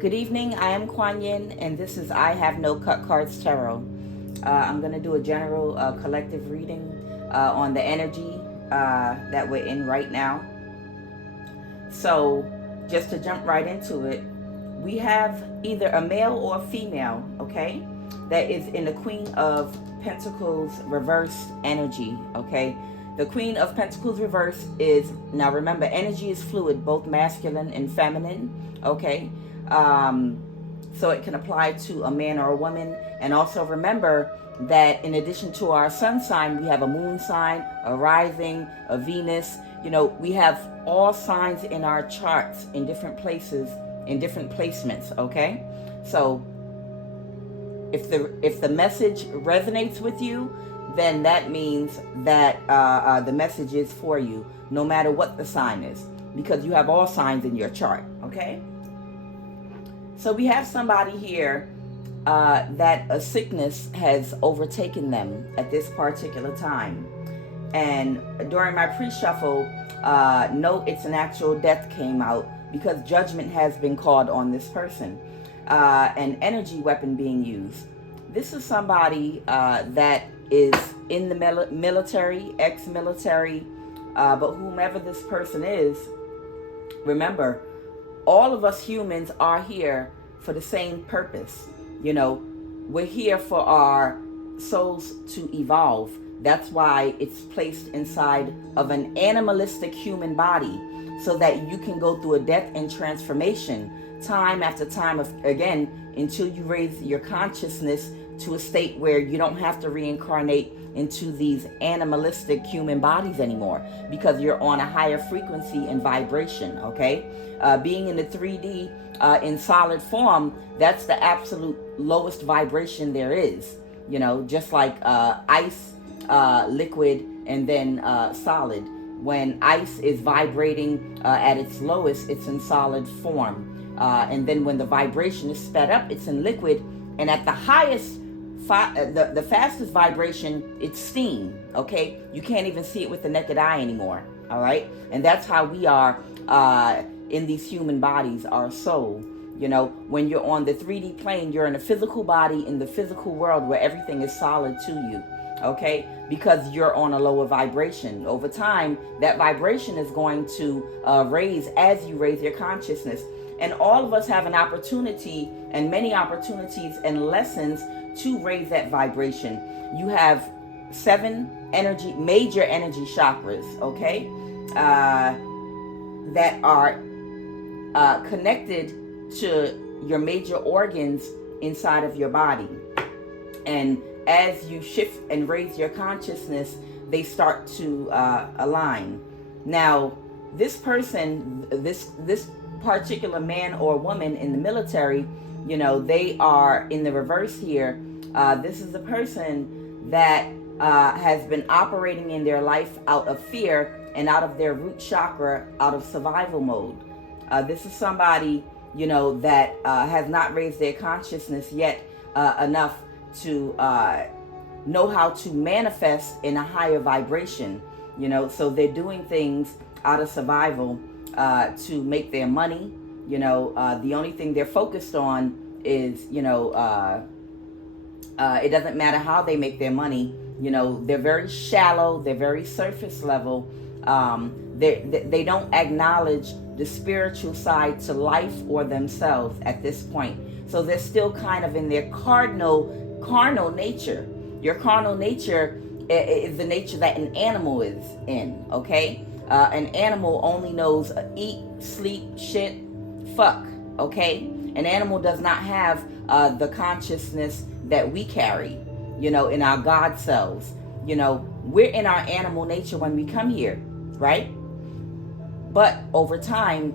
Good evening, I am QUAN, and this is I Have No Cut Cards Tarot. I'm going to do a general collective reading on the energy that we're in right now. So, just to jump right into it, we have either a male or a female, okay, that is in the Queen of Pentacles reverse energy, okay? The Queen of Pentacles reverse is, now remember, energy is fluid, both masculine and feminine, okay? So it can apply to a man or a woman. And also remember that in addition to our sun sign, we have a moon sign, a rising, a Venus. You know, we have all signs in our charts in different places, in different placements, okay? So if the message resonates with you, then that means that the message is for you, no matter what the sign is, because you have all signs in your chart, okay? So we have somebody here that a sickness has overtaken them at this particular time. And during my pre-shuffle, no, it's an actual death came out because judgment has been called on this person. An energy weapon being used. This is somebody that is in the military, ex-military, but whomever this person is, remember, all of us humans are here for the same purpose. You know, we're here for our souls to evolve. That's why it's placed inside of an animalistic human body, so that you can go through a death and transformation time after time, again, until you raise your consciousness to a state where you don't have to reincarnate into these animalistic human bodies anymore, because you're on a higher frequency and vibration, okay? Being in the 3D in solid form, that's the absolute lowest vibration there is, you know, just like ice, liquid, and then solid. When ice is vibrating at its lowest, it's in solid form. And then when the vibration is sped up, it's in liquid. And at the highest, the fastest vibration, it's steam, okay? You can't even see it with the naked eye anymore, all right? And that's how we are in these human bodies, our soul. You know, when you're on the 3D plane, you're in a physical body in the physical world where everything is solid to you, okay? Because you're on a lower vibration. Over time, that vibration is going to raise as you raise your consciousness. And all of us have an opportunity, and many opportunities and lessons to raise that vibration. You have 7 major energy chakras, okay, that are connected to your major organs inside of your body. And as you shift and raise your consciousness, they start to align. Now, this person, this particular man or woman in the military, you know, they are in the reverse here. This is a person that has been operating in their life out of fear and out of their root chakra, out of survival mode. This is somebody, you know, that has not raised their consciousness yet enough to know how to manifest in a higher vibration, you know, so they're doing things out of survival to make their money. You know, the only thing they're focused on is, you know, it doesn't matter how they make their money. You know, they're very shallow, they're very surface level. They don't acknowledge the spiritual side to life or themselves at this point. So they're still kind of in their carnal nature. Your carnal nature is the nature that an animal is in, okay? An animal only knows eat, sleep, shit, fuck, okay? An animal does not have the consciousness that we carry, you know, in our God selves. You know, we're in our animal nature when we come here, right? But over time,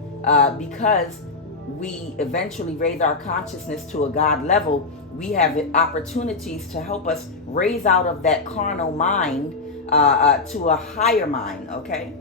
because we eventually raise our consciousness to a God level, we have opportunities to help us raise out of that carnal mind to a higher mind, okay?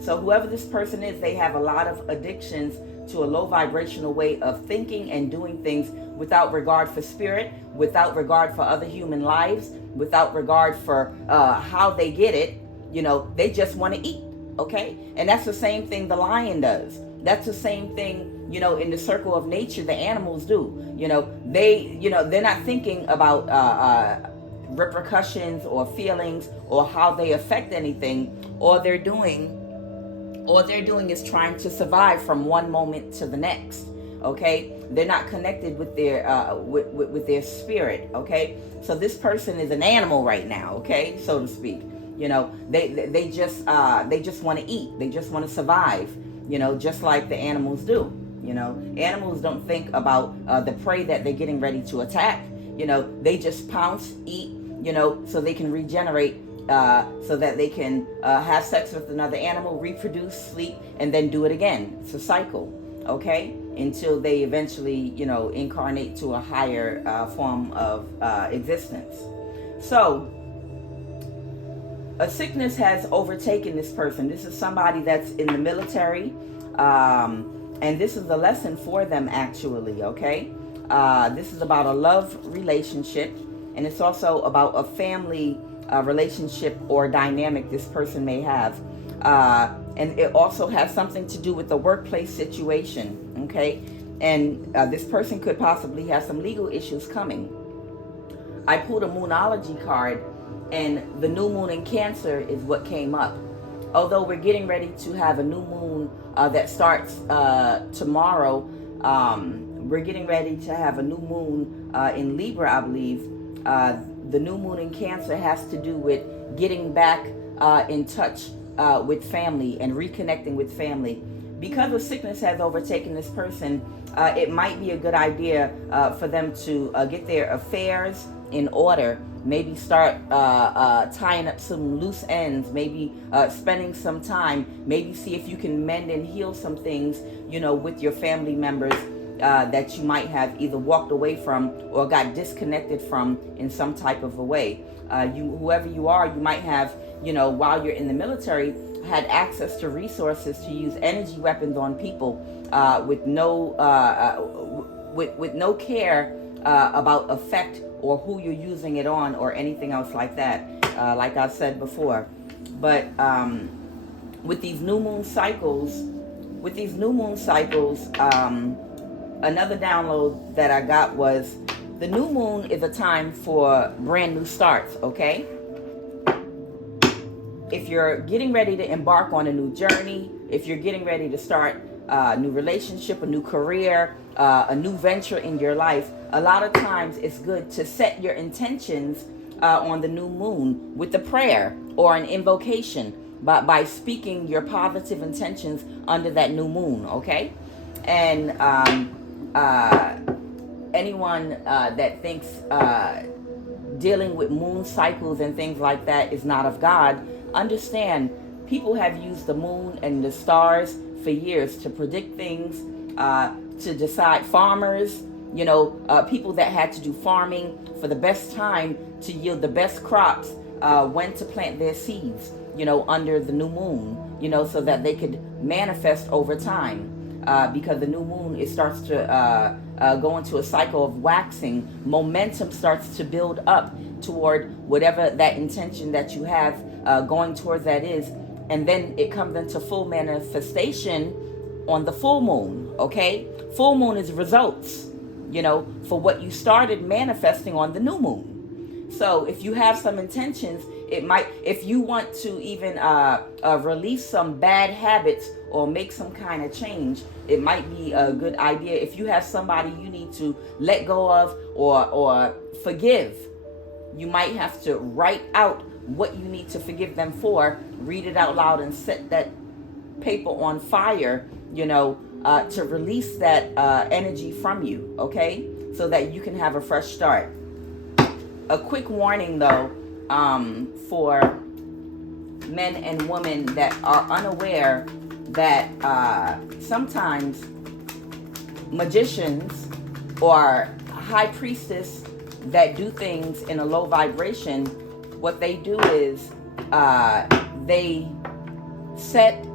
So whoever this person is, they have a lot of addictions to a low vibrational way of thinking and doing things without regard for spirit, without regard for other human lives, without regard for how they get it. You know, they just want to eat, okay? And that's the same thing the lion does. That's the same thing, in the circle of nature, the animals do. They're not thinking about repercussions or feelings or how they affect anything. All they're doing is trying to survive from one moment to the next. Okay, they're not connected with their with their spirit. Okay, so this person is an animal right now. Okay, so to speak. They just want to eat. They just want to survive. Just like the animals do. Animals don't think about the prey that they're getting ready to attack. They just pounce, eat. So they can regenerate. So that they can have sex with another animal, reproduce, sleep, and then do it again. It's a cycle, okay? Until they eventually, incarnate to a higher form of existence. So, a sickness has overtaken this person. This is somebody that's in the military, and this is a lesson for them, actually, okay? This is about a love relationship, and it's also about a family relationship or dynamic this person may have. And it also has something to do with the workplace situation, okay? And this person could possibly have some legal issues coming. I pulled a Moonology card, and the new moon in Cancer is what came up. Although we're getting ready to have a new moon that starts tomorrow, we're getting ready to have a new moon in Libra, I believe. The new moon in Cancer has to do with getting back in touch with family and reconnecting with family. Because the sickness has overtaken this person, it might be a good idea for them to get their affairs in order. Maybe start tying up some loose ends, maybe spending some time, maybe see if you can mend and heal some things, with your family members that you might have either walked away from or got disconnected from in some type of a way. Whoever you are, you might have, while you're in the military, had access to resources to use energy weapons on people with no care about effect or who you're using it on or anything else like that, like I said before. But with these new moon cycles, another download that I got was the new moon is a time for brand new starts, okay? If you're getting ready to embark on a new journey, if you're getting ready to start a new relationship, a new career, a new venture in your life, a lot of times it's good to set your intentions on the new moon with a prayer or an invocation by speaking your positive intentions under that new moon, okay? And anyone that thinks dealing with moon cycles and things like that is not of God, understand people have used the moon and the stars for years to predict things, to decide. Farmers, people that had to do farming for the best time to yield the best crops, when to plant their seeds, under the new moon, so that they could manifest over time. Because the new moon, it starts to go into a cycle of waxing. Momentum starts to build up toward whatever that intention that you have going towards that is. And then it comes into full manifestation on the full moon, okay? Full moon is results, for what you started manifesting on the new moon. So if you have some intentions, it might, if you want to even release some bad habits or make some kind of change, it might be a good idea. If you have somebody you need to let go of or forgive, you might have to write out what you need to forgive them for, read it out loud, and set that paper on fire, to release that energy from you, okay? So that you can have a fresh start. A quick warning, though, for men and women that are unaware that sometimes magicians or high priestess that do things in a low vibration, what they do is they set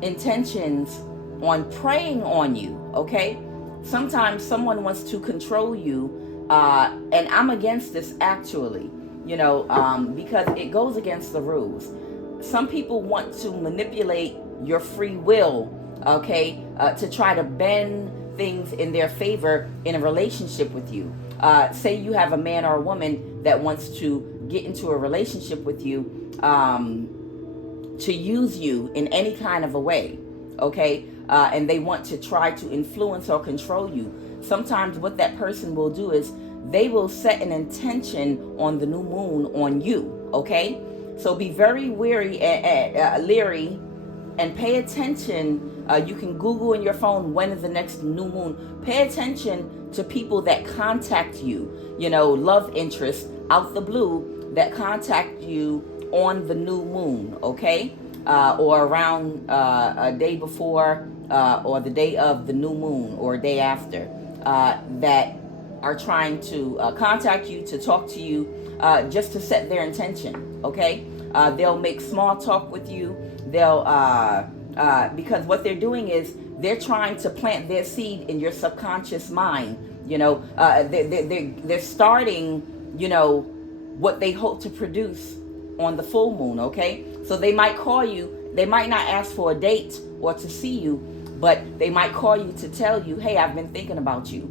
intentions on preying on you, okay? Sometimes someone wants to control you, and I'm against this actually, because it goes against the rules. Some people want to manipulate your free will okay, to try to bend things in their favor in a relationship with you. Say you have a man or a woman that wants to get into a relationship with you, to use you in any kind of a way, okay? And they want to try to influence or control you. Sometimes what that person will do is they will set an intention on the new moon on you, okay? So be very leery and pay attention. You can Google in your phone, when is the next new moon. Pay attention to people that contact you, love interests out the blue that contact you on the new moon, okay? Or around a day before or the day of the new moon or a day after, that are trying to contact you, to talk to you, just to set their intention, okay? They'll make small talk with you. They'll, because what they're doing is they're trying to plant their seed in your subconscious mind. They're starting, what they hope to produce on the full moon, okay? So they might call you. They might not ask for a date or to see you, but they might call you to tell you, hey, I've been thinking about you.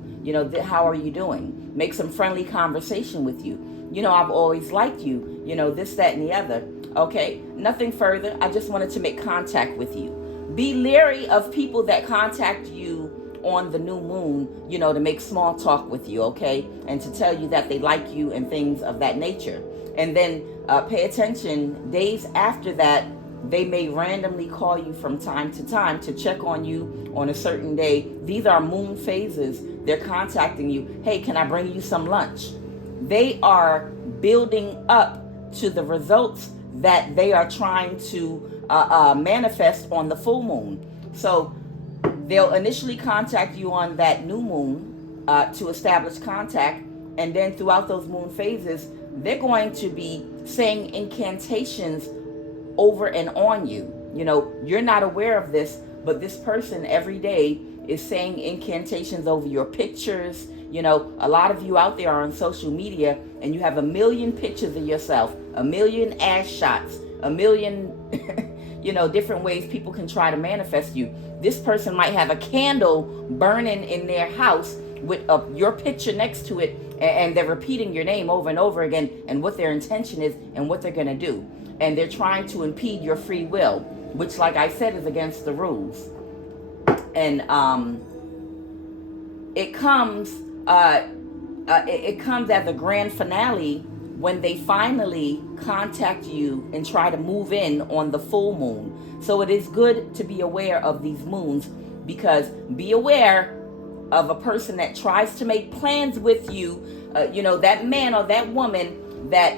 How are you doing? Make some friendly conversation with you. I've always liked you, this, that, and the other. Okay, nothing further. I just wanted to make contact with you. Be leery of people that contact you on the new moon, to make small talk with you, okay? And to tell you that they like you and things of that nature. And then pay attention, days after that, they may randomly call you from time to time to check on you on a certain day. These are moon phases. They're contacting you. Hey, can I bring you some lunch? They are building up to the results that they are trying to manifest on the full moon. So they'll initially contact you on that new moon to establish contact. And then throughout those moon phases, they're going to be saying incantations over and on you. You're not aware of this, but this person every day is saying incantations over your pictures. A lot of you out there are on social media and you have a million pictures of yourself, a million ass shots, a million, different ways people can try to manifest you. This person might have a candle burning in their house with your picture next to it, and they're repeating your name over and over again and what their intention is and what they're going to do. And they're trying to impede your free will, which, like I said, is against the rules. And it comes at the grand finale when they finally contact you and try to move in on the full moon. So it is good to be aware of these moons, because be aware of a person that tries to make plans with you, that man or that woman that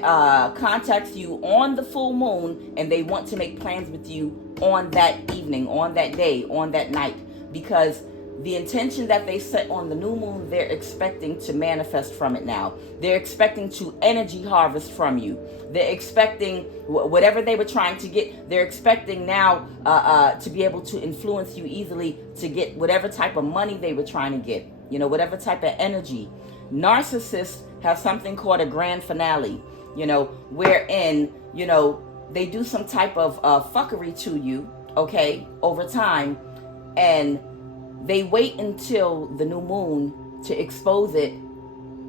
contacts you on the full moon, and they want to make plans with you on that evening, on that day, on that night, because the intention that they set on the new moon, they're expecting to manifest from it now. They're expecting to energy harvest from you. They're expecting whatever they were trying to get, they're expecting now to be able to influence you easily to get whatever type of money they were trying to get, whatever type of energy. Narcissists have something called a grand finale, wherein, they do some type of fuckery to you, okay, over time, and they wait until the new moon to expose it,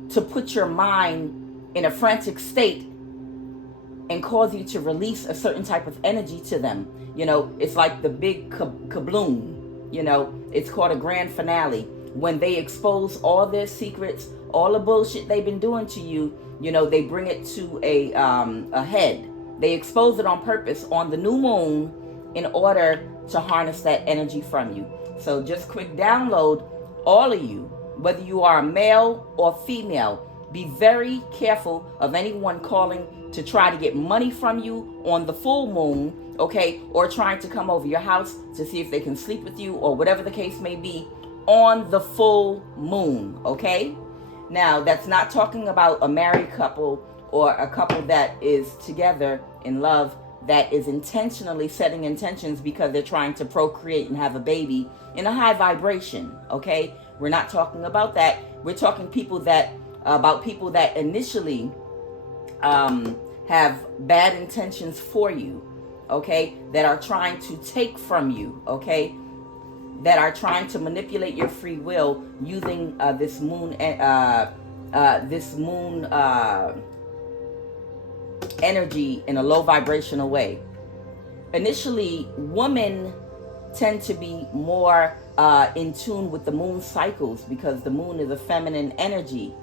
to put your mind in a frantic state and cause you to release a certain type of energy to them. It's like the big kabloom, it's called a grand finale. When they expose all their secrets, all the bullshit they've been doing to you, they bring it to a head. They expose it on purpose on the new moon in order to harness that energy from you. So just quick download, all of you, whether you are a male or female, be very careful of anyone calling to try to get money from you on the full moon, okay, or trying to come over your house to see if they can sleep with you or whatever the case may be on the full moon, okay? Now, that's not talking about a married couple or a couple that is together in love that is intentionally setting intentions because they're trying to procreate and have a baby in a high vibration, okay? We're not talking about that. We're talking about people that initially have bad intentions for you, okay? That are trying to take from you, okay? that are trying to manipulate your free will using this moon energy in a low vibrational way. Initially, women tend to be more in tune with the moon cycles because the moon is a feminine energy.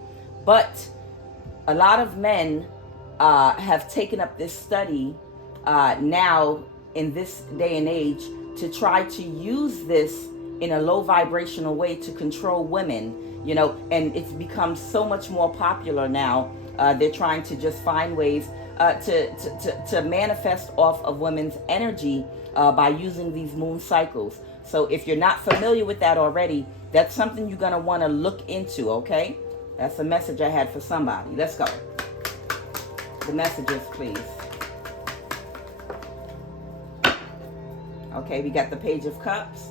But a lot of men have taken up this study now in this day and age to try to use this in a low vibrational way to control women, you know, and it's become so much more popular now. They're trying to just find ways to manifest off of women's energy by using these moon cycles. So if you're not familiar with that already, that's something you're going to want to look into, okay? That's a message I had for somebody. Let's go. The messages, please. Okay, we got the Page of Cups.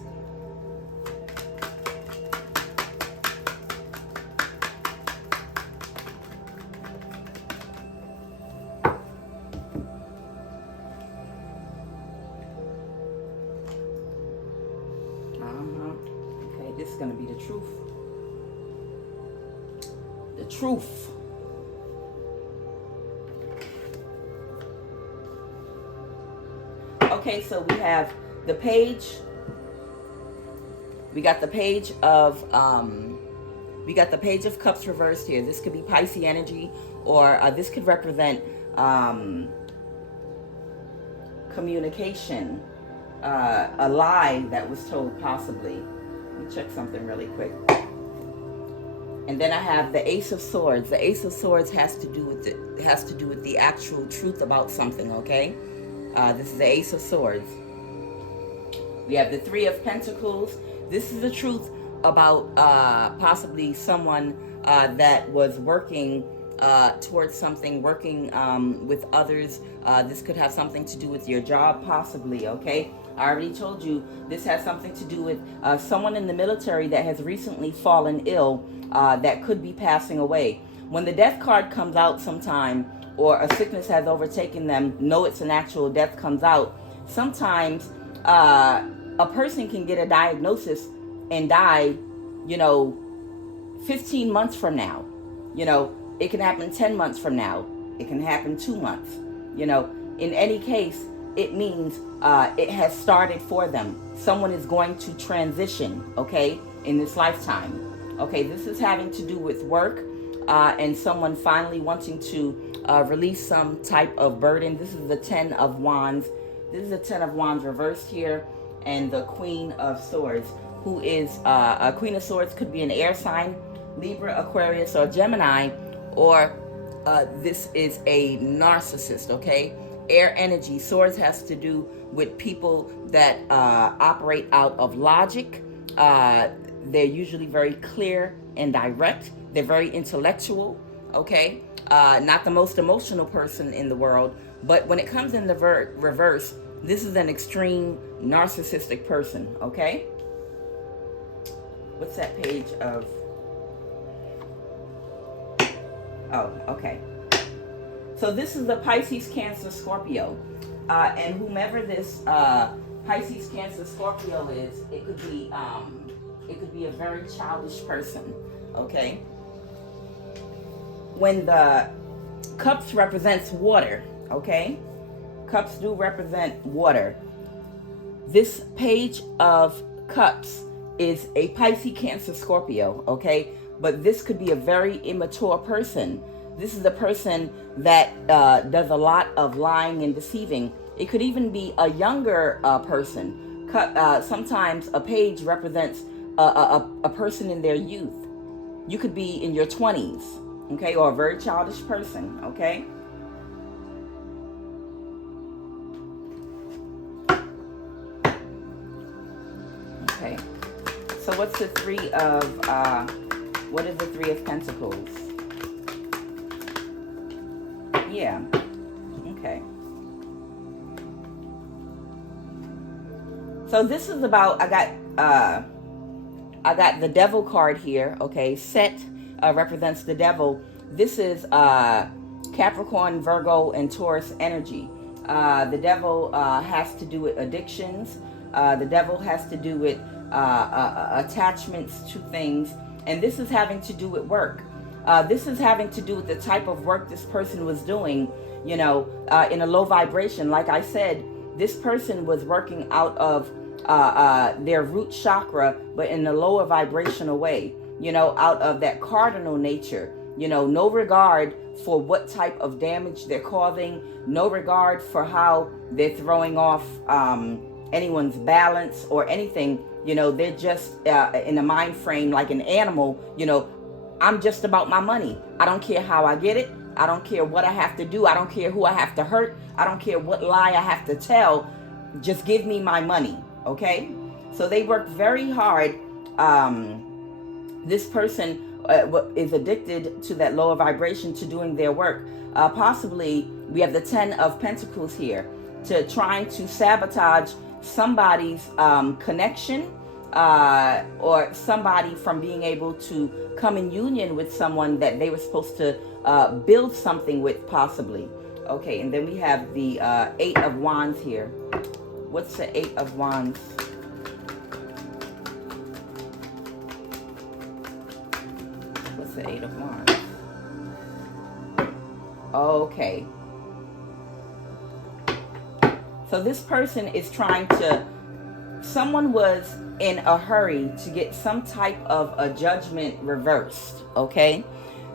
Okay, this is going to be the truth. The truth. Okay, so we have the page. We got the page of Cups reversed here. This could be Pisces energy, or this could represent communication, a lie that was told, possibly. Let me check something really quick. And then I have the Ace of Swords. The Ace of Swords has to do with the actual truth about something, okay? This is the Ace of Swords. We have the Three of Pentacles. This is the truth about possibly someone that was working towards something, working with others. This could have something to do with your job, possibly, okay? I already told you this has something to do with someone in the military that has recently fallen ill, that could be passing away. When the death card comes out sometime, or a sickness has overtaken them, know it's an actual death comes out, sometimes a person can get a diagnosis and die, you know, 15 months from now. You know, it can happen 10 months from now. It can happen 2 months. You know, in any case, it means it has started for them. Someone is going to transition, okay, in this lifetime. Okay, this is having to do with work and someone finally wanting to release some type of burden. This is the Ten of Wands. This is the Ten of Wands reversed here, and the Queen of Swords, who is a Queen of Swords, could be an air sign, Libra, Aquarius, or Gemini, or this is a narcissist, okay? Air energy. Swords has to do with people that operate out of logic. They're usually very clear and direct. They're very intellectual, okay? Not the most emotional person in the world, but when it comes in the reverse, this is an extreme narcissistic person, okay? What's that page of? Oh, okay. So this is the Pisces, Cancer, Scorpio. And whomever this Pisces, Cancer, Scorpio is, it could be a very childish person, okay? When the cups represents water, okay? Cups do represent water. This Page of Cups is a Pisces, Cancer, Scorpio, okay? But this could be a very immature person. This is the person that does a lot of lying and deceiving. It could even be a younger person. Sometimes a page represents a person in their youth. You could be in your 20s, okay, or a very childish person, okay? Okay. So what's the Three of, what is the Three of Pentacles? Yeah. Okay. So this is about, I got the Devil card here, okay? Set represents the devil. This is Capricorn, Virgo, and Taurus energy. The devil has to do with addictions. The devil has to do with attachments to things. And this is having to do with work. This is having to do with the type of work this person was doing, in a low vibration. Like I said, this person was working out of their root chakra, but in a lower vibrational way, out of that cardinal nature, no regard for what type of damage they're causing, no regard for how they're throwing off anyone's balance or anything. They're just in a mind frame like an animal. I'm just about my money. I don't care how I get it. I don't care what I have to do. I don't care who I have to hurt. I don't care what lie I have to tell. Just give me my money, okay? So they work very hard. This person is addicted to that lower vibration, to doing their work. Possibly, we have the 10 of Pentacles here, to trying to sabotage somebody's connection, or somebody from being able to come in union with someone that they were supposed to build something with, possibly. Okay, and then we have the 8 of Wands here. What's the 8 of Wands? What's the 8 of Wands? Okay. So this person is trying to, someone was in a hurry to get some type of a judgment reversed, okay?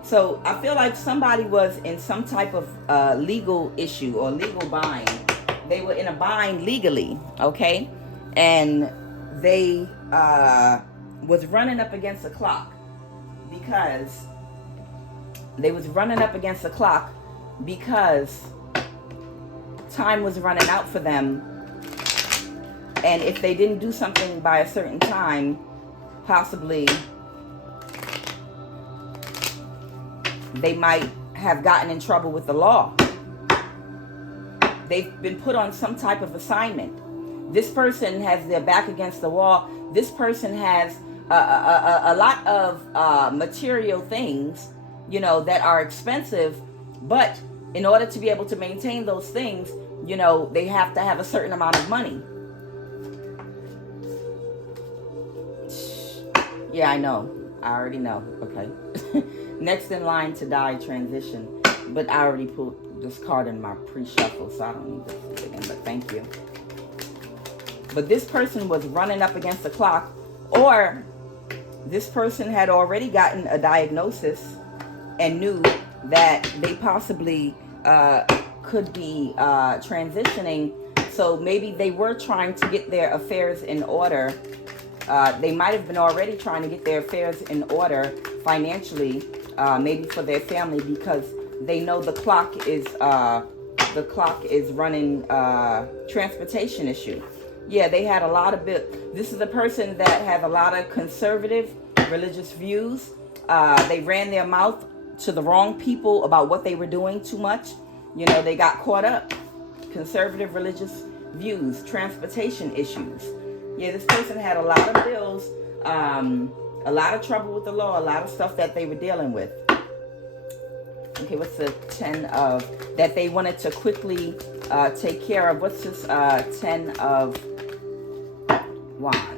So I feel like somebody was in some type of legal issue or legal bind. They were in a bind legally, okay? And they was running up against the clock because time was running out for them. And if they didn't do something by a certain time, possibly they might have gotten in trouble with the law. They've been put on some type of assignment. This person has their back against the wall. This person has a lot of material things, that are expensive. But in order to be able to maintain those things, they have to have a certain amount of money. Yeah, I know. I already know. Okay. Next in line to die, transition. But I already pulled this card in my pre-shuffle, so I don't need this again, but thank you. But this person was running up against the clock, or this person had already gotten a diagnosis and knew that they possibly could be transitioning. So maybe they were trying to get their affairs in order. They might have been already trying to get their affairs in order financially, maybe for their family, because they know the clock is running transportation issue. Yeah, they had a lot of this is a person that has a lot of conservative religious views. They ran their mouth to the wrong people about what they were doing too much. They got caught up. Conservative religious views, transportation issues. Yeah, this person had a lot of bills, a lot of trouble with the law, a lot of stuff that they were dealing with. Okay, what's the 10 of, that they wanted to quickly take care of? What's this 10 of Wands?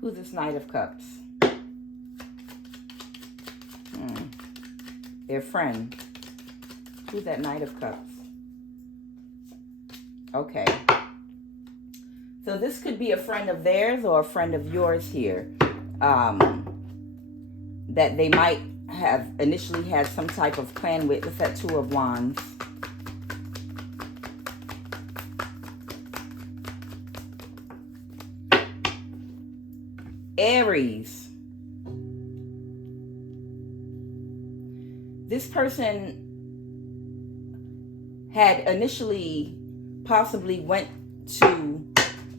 Who's this Knight of Cups? Their friend. Who's that Knight of Cups? Okay. So this could be a friend of theirs or a friend of yours here. That they might have initially had some type of plan with. What's that 2 of Wands? Aries. This person had initially possibly went to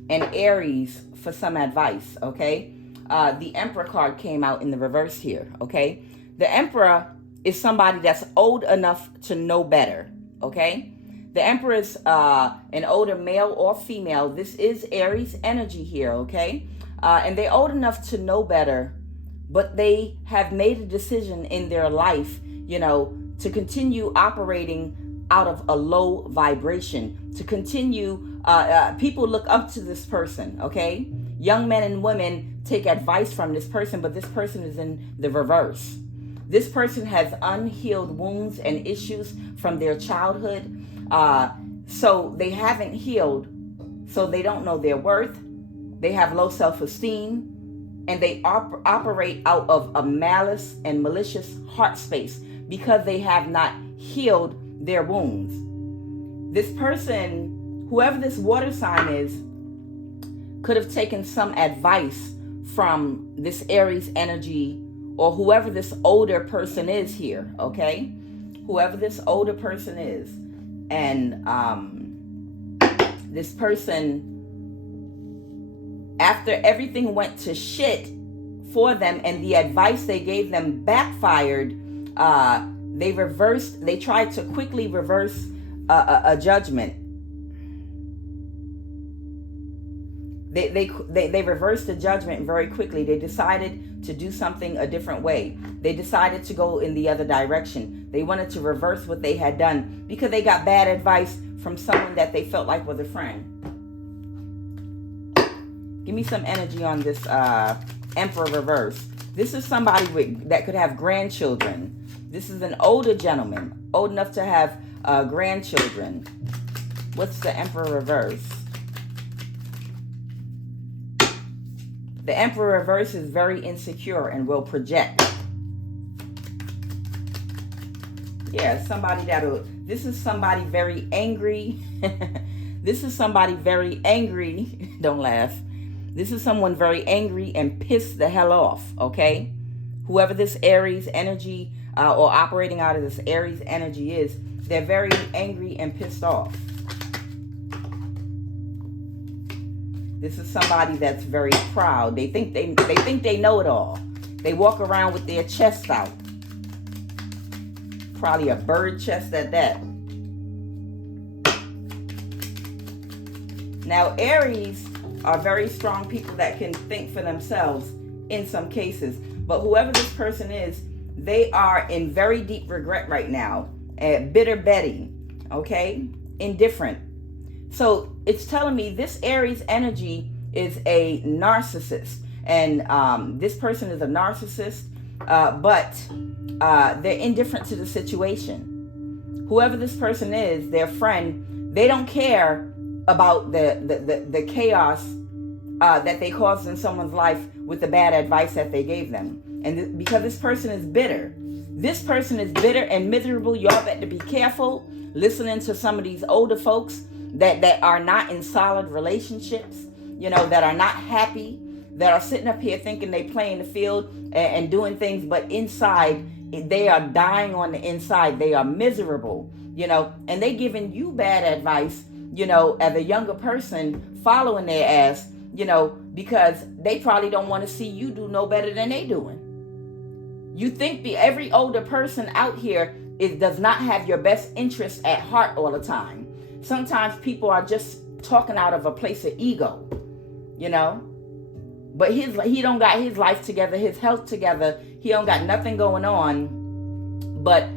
an Aries for some advice, okay? the Emperor card came out in the reverse here, okay? The Emperor is somebody that's old enough to know better, okay? The Emperor is an older male or female. This is Aries energy here, okay? And they're old enough to know better, but they have made a decision in their life, you know, to continue operating out of a low vibration, to continue, people look up to this person, okay? Young men and women take advice from this person, but this person is in the reverse. This person has unhealed wounds and issues from their childhood. So they haven't healed, so they don't know their worth. They have low self-esteem, and they operate out of a malice and malicious heart space because they have not healed their wounds. This person, whoever this water sign is, could have taken some advice from this Aries energy, or whoever this older person is here, okay? Whoever this older person is. And this person, after everything went to shit for them and the advice they gave them backfired, they tried to quickly reverse a judgment. They reversed the judgment very quickly. They decided to do something a different way. They decided to go in the other direction. They wanted to reverse what they had done because they got bad advice from someone that they felt like was a friend. Give me some energy on this Emperor reverse. This is somebody that could have grandchildren. This is an older gentleman, old enough to have grandchildren. What's the Emperor reverse? The Emperor reverse is very insecure and will project. Yeah, this is somebody very angry. This is somebody very angry. Don't laugh. This is someone very angry and pissed the hell off, okay? Whoever this Aries energy or operating out of this Aries energy is, they're very angry and pissed off. This is somebody that's very proud. They think they know it all. They walk around with their chest out. Probably a bird chest at that. Now, Aries are very strong people that can think for themselves in some cases. But whoever this person is, they are in very deep regret right now. Bitter Betty, okay? Indifferent. So it's telling me this Aries energy is a narcissist. And this person is a narcissist, but they're indifferent to the situation. Whoever this person is, their friend, they don't care about the chaos that they caused in someone's life with the bad advice that they gave them. And because this person is bitter. This person is bitter and miserable. Y'all better be careful listening to some of these older folks that are not in solid relationships, you know, that are not happy, that are sitting up here thinking they playing the field and doing things, but inside, they are dying on the inside. They are miserable, you know, and they giving you bad advice, you know, as a younger person following their ass, you know, because they probably don't want to see you do no better than they doing. You think every older person out here does not have your best interest at heart all the time. Sometimes people are just talking out of a place of ego, you know. But he don't got his life together, his health together. He don't got nothing going on but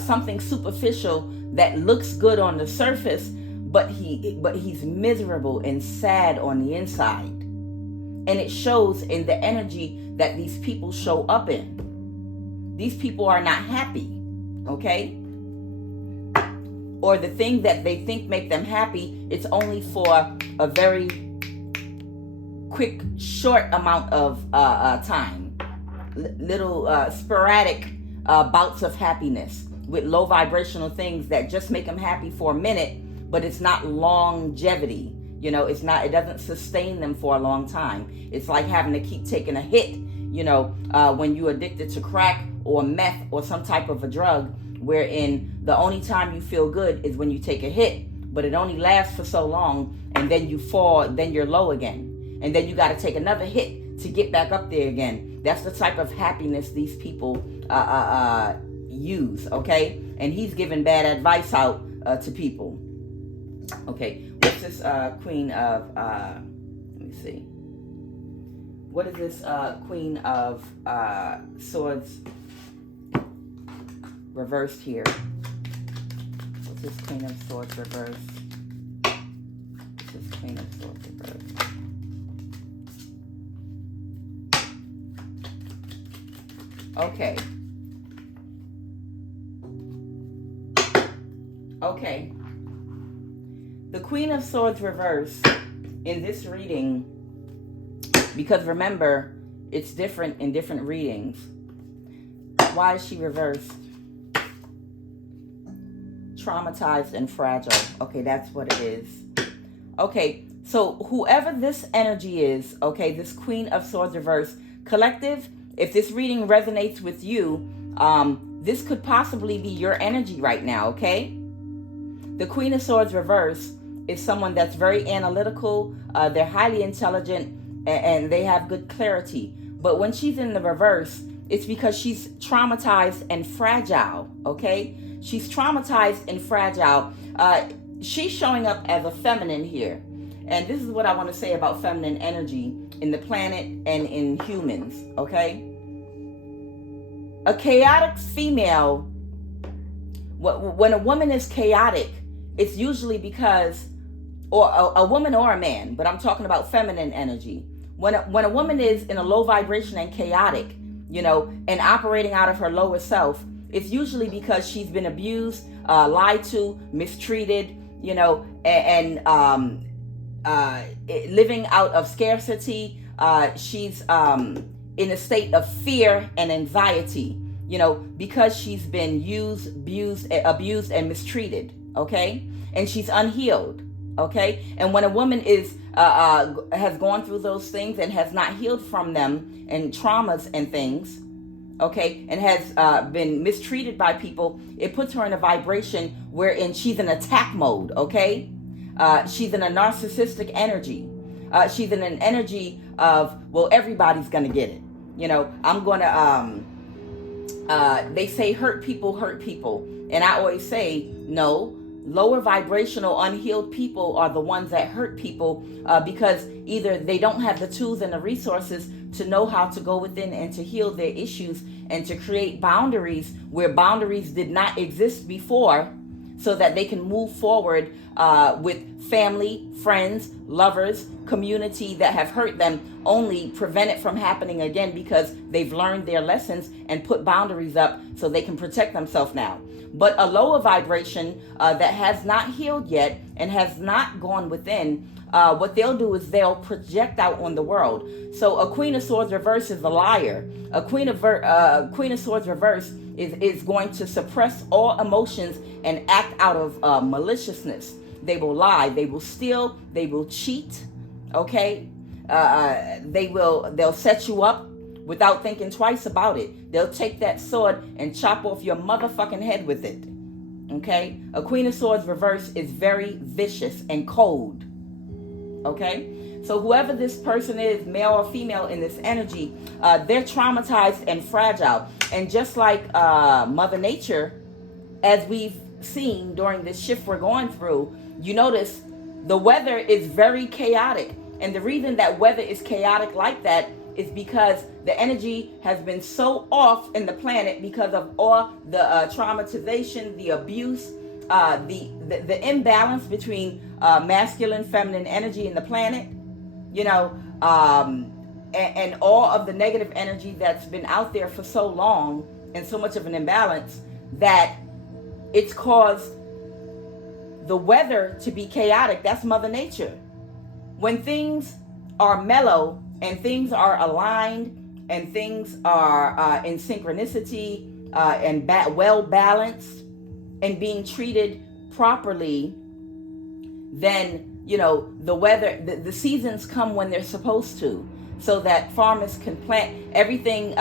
something superficial that looks good on the surface, but he's miserable and sad on the inside. And it shows in the energy that these people show up in. These people are not happy, okay? Or the thing that they think make them happy, it's only for a very quick, short amount of time. Little sporadic bouts of happiness with low vibrational things that just make them happy for a minute, but it's not longevity. You know, it doesn't sustain them for a long time. It's like having to keep taking a hit, you know, when you're addicted to crack or meth or some type of a drug, wherein the only time you feel good is when you take a hit, but it only lasts for so long, and then you fall, then you're low again. And then you got to take another hit to get back up there again. That's the type of happiness these people use, okay? And he's giving bad advice out to people. Okay, what's this Queen of, let me see. What is this Queen of Swords reversed here? What's this Queen of Swords reversed? What's this Queen of Swords reversed? Okay. Okay. The Queen of Swords reversed in this reading, because remember, it's different in different readings. Why is she reversed? Traumatized and fragile. Okay, that's what it is. Okay, so whoever this energy is, okay, this Queen of Swords reversed, collective, if this reading resonates with you, this could possibly be your energy right now, okay? The Queen of Swords reversed is someone that's very analytical. They're highly intelligent and they have good clarity. But when she's in the reverse, it's because she's traumatized and fragile, okay? She's traumatized and fragile. She's showing up as a feminine here. And this is what I want to say about feminine energy in the planet and in humans, okay? A chaotic female, when a woman is chaotic, it's usually because, or a woman or a man, but I'm talking about feminine energy. When a woman is in a low vibration and chaotic, you know, and operating out of her lower self, it's usually because she's been abused, lied to, mistreated, you know, and living out of scarcity. She's in a state of fear and anxiety, you know, because she's been used, abused, and mistreated, okay? And she's unhealed, okay? And when a woman is has gone through those things and has not healed from them and traumas and things, okay, and has been mistreated by people, it puts her in a vibration wherein she's in attack mode, okay? She's in a narcissistic energy. She's in an energy of, well, everybody's gonna get it. You know, I'm gonna, they say hurt people. And I always say, no, lower vibrational unhealed people are the ones that hurt people because either they don't have the tools and the resources to know how to go within and to heal their issues and to create boundaries where boundaries did not exist before, so that they can move forward with family, friends, lovers, community that have hurt them, only prevent it from happening again because they've learned their lessons and put boundaries up so they can protect themselves now. But a lower vibration that has not healed yet and has not gone within, what they'll do is they'll project out on the world. So a Queen of Swords reverse is a liar. A Queen of Swords reverse is going to suppress all emotions and act out of maliciousness. They will lie, they will steal, they will cheat, okay? They'll set you up without thinking twice about it. They'll take that sword and chop off your motherfucking head with it, okay? A Queen of Swords reverse is very vicious and cold, okay? So whoever this person is, male or female in this energy, they're traumatized and fragile. And just like Mother Nature, as we've seen during this shift we're going through, you notice the weather is very chaotic. And the reason that weather is chaotic like that is because the energy has been so off in the planet because of all the traumatization, the abuse, the imbalance between masculine, feminine energy in the planet, you know, and all of the negative energy that's been out there for so long and so much of an imbalance that it's caused the weather to be chaotic. That's Mother Nature. When things are mellow and things are aligned and things are in synchronicity and well balanced and being treated properly, then, you know, the weather, the seasons come when they're supposed to, so that farmers can plant everything.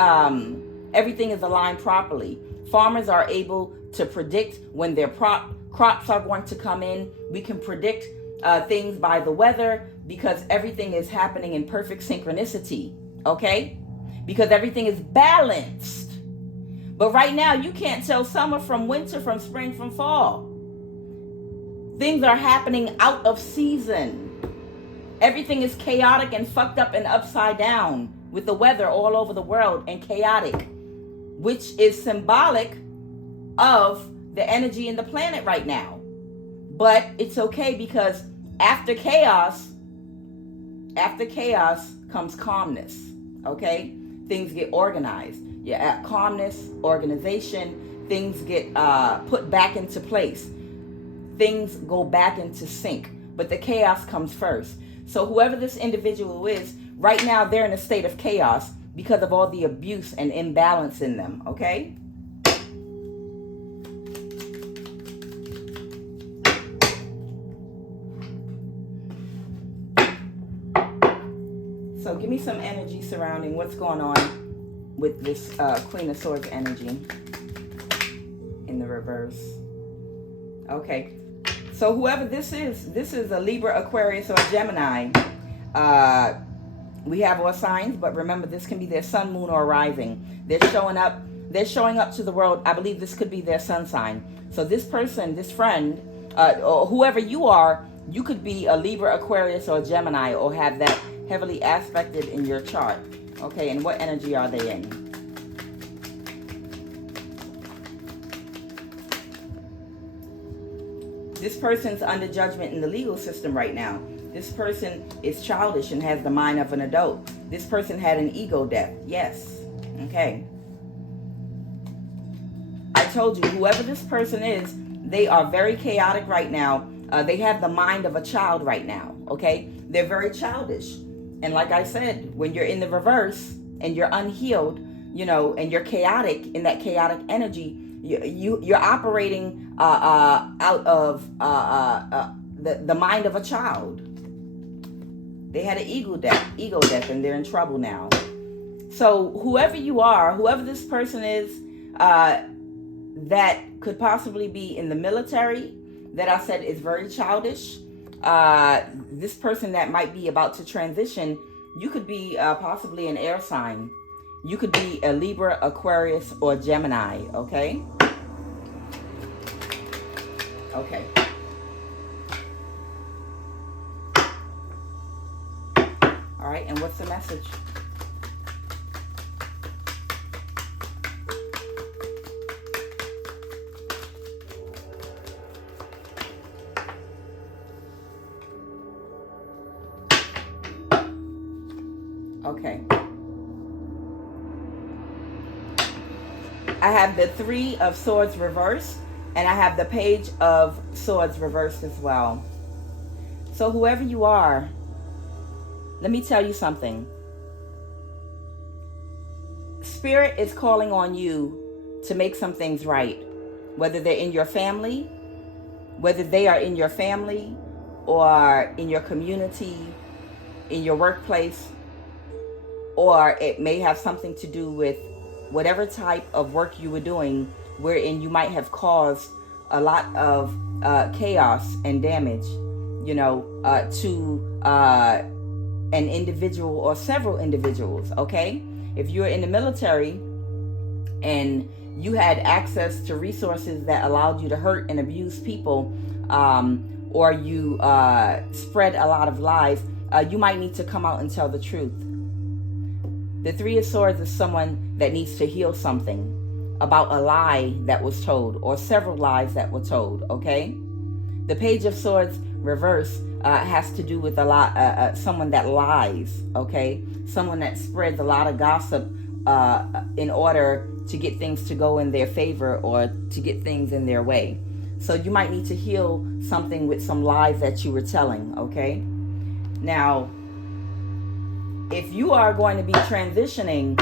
Everything is aligned properly. Farmers are able to predict when their crops are going to come in. We can predict things by the weather because everything is happening in perfect synchronicity. Okay? Because everything is balanced. But right now, you can't tell summer from winter, from spring from fall. Things are happening out of season. Everything is chaotic and fucked up and upside down with the weather all over the world and chaotic, which is symbolic of the energy in the planet right now. But it's okay, because after chaos comes calmness. Okay? Things get organized. Yeah, at calmness, organization, things get put back into place. Things go back into sync. But the chaos comes first. So whoever this individual is, right now they're in a state of chaos because of all the abuse and imbalance in them. Okay? So give me some energy surrounding what's going on with this Queen of Swords energy in the reverse. Okay. So whoever this is a Libra, Aquarius, or a Gemini. We have all signs, but remember, this can be their sun, moon, or rising. They're showing up to the world. I believe this could be their sun sign. So this person, this friend, or whoever you are, you could be a Libra, Aquarius, or a Gemini, or have that heavily aspected in your chart. Okay, and what energy are they in? This person's under judgment in the legal system right now. This person is childish and has the mind of an adult. This person had an ego death. Yes. Okay. I told you, whoever this person is, they are very chaotic right now. They have the mind of a child right now. Okay? They're very childish. And like I said, when you're in the reverse and you're unhealed, and you're chaotic, in that chaotic energy, you're operating out of the mind of a child. They had an ego death, and they're in trouble now. So whoever you are, whoever this person is, that could possibly be in the military, that I said is very childish. This person that might be about to transition, you could be possibly an air sign. You could be a Libra, Aquarius, or Gemini, okay? Okay. All right, and what's the message? Okay. I have the Three of Swords reversed, and I have the Page of Swords reversed as well. So whoever you are, let me tell you something. Spirit is calling on you to make some things right. Whether they're in your family, whether they are in your family or in your community, in your workplace, or it may have something to do with whatever type of work you were doing, wherein you might have caused a lot of chaos and damage, to an individual or several individuals, okay? If you're in the military and you had access to resources that allowed you to hurt and abuse people, or you spread a lot of lies, you might need to come out and tell the truth. The Three of Swords is someone that needs to heal something about a lie that was told, or several lies that were told, okay? The Page of Swords reverse has to do with a lot, someone that lies, okay? Someone that spreads a lot of gossip in order to get things to go in their favor or to get things in their way. So you might need to heal something with some lies that you were telling, okay? Now, if you are going to be transitioning,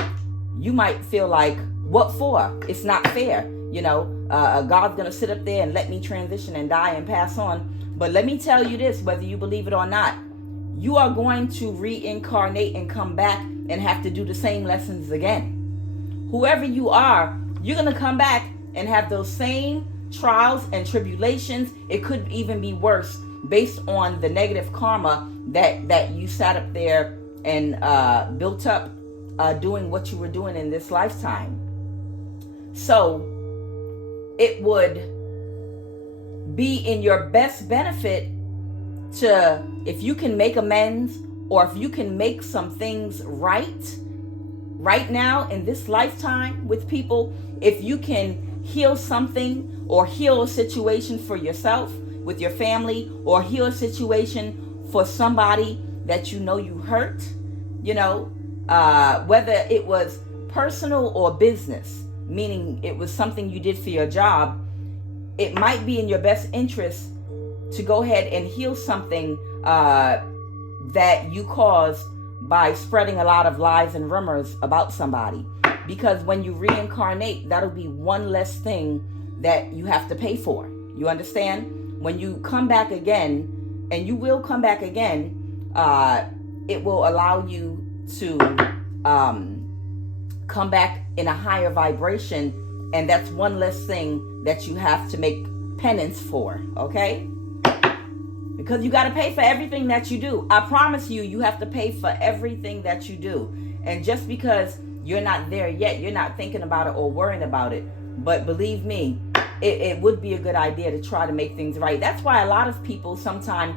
you might feel like, what for? It's not fair. God's going to sit up there and let me transition and die and pass on. But let me tell you this, whether you believe it or not, you are going to reincarnate and come back and have to do the same lessons again. Whoever you are, you're going to come back and have those same trials and tribulations. It could even be worse based on the negative karma that you sat up there and built up doing what you were doing in this lifetime. So it would be in your best benefit to, if you can make amends, or if you can make some things right now in this lifetime with people, if you can heal something or heal a situation for yourself with your family, or heal a situation for somebody that you know you hurt, whether it was personal or business, meaning it was something you did for your job, it might be in your best interest to go ahead and heal something that you caused by spreading a lot of lies and rumors about somebody. Because when you reincarnate, that'll be one less thing that you have to pay for. You understand? When you come back again, and you will come back again, it will allow you to come back in a higher vibration, and that's one less thing that you have to make penance for, okay? Because you got to pay for everything that you do. I promise you, you have to pay for everything that you do. And just because you're not there yet, you're not thinking about it or worrying about it. But believe me, it would be a good idea to try to make things right. That's why a lot of people sometimes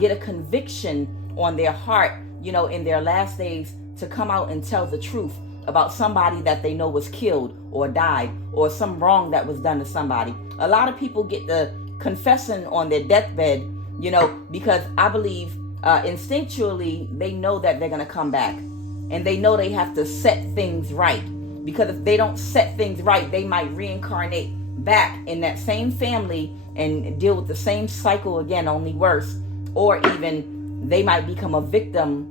get a conviction on their heart, in their last days, to come out and tell the truth about somebody that they know was killed or died, or some wrong that was done to somebody. A lot of people get the confessing on their deathbed, because I believe instinctually they know that they're going to come back, and they know they have to set things right, because if they don't set things right, they might reincarnate back in that same family and deal with the same cycle again, only worse. Or even they might become a victim,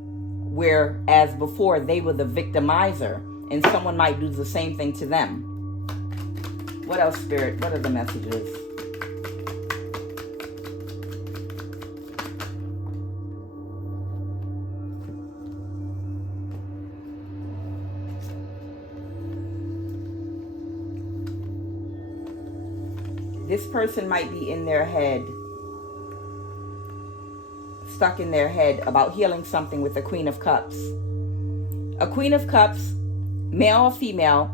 whereas before they were the victimizer, and someone might do the same thing to them. What else, Spirit? What are the messages? This person might be in their head, stuck in their head about healing something with the Queen of Cups. A Queen of Cups, male or female,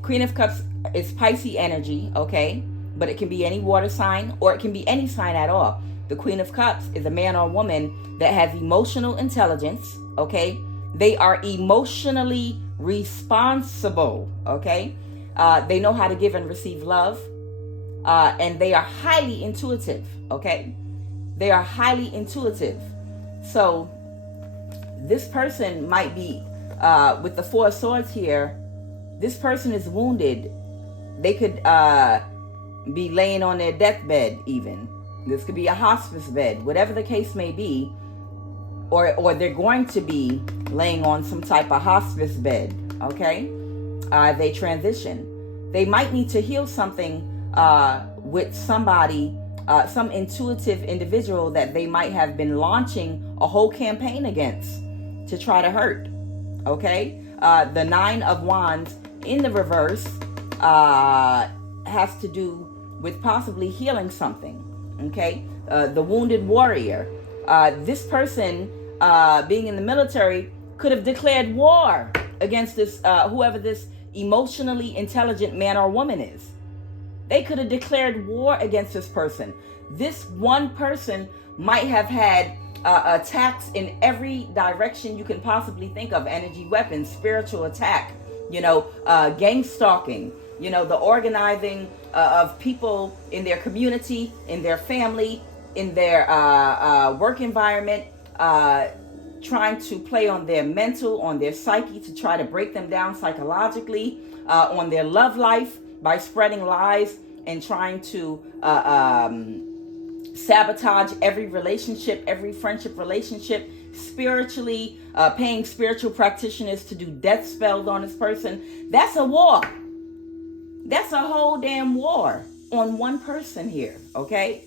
Queen of Cups is Pisces energy, okay? But it can be any water sign, or it can be any sign at all. The Queen of Cups is a man or woman that has emotional intelligence, okay? They are emotionally responsible, okay? They know how to give and receive love. And they are highly intuitive, okay? They are highly intuitive. So this person might be, with the Four of Swords here, this person is wounded. They could be laying on their deathbed even. This could be a hospice bed, whatever the case may be. Or they're going to be laying on some type of hospice bed, okay? They transition. They might need to heal something with somebody, some intuitive individual that they might have been launching a whole campaign against to try to hurt, okay? The Nine of Wands in the reverse has to do with possibly healing something, okay? The Wounded Warrior. This person, being in the military, could have declared war against this, whoever this emotionally intelligent man or woman is. They could have declared war against this person. This one person might have had attacks in every direction you can possibly think of. Energy weapons, spiritual attack, gang stalking, the organizing of people in their community, in their family, in their work environment, trying to play on their mental, on their psyche, to try to break them down psychologically, on their love life, by spreading lies and trying to sabotage every relationship, every friendship relationship, spiritually, paying spiritual practitioners to do death spells on this person. That's a war. That's a whole damn war on one person here, okay?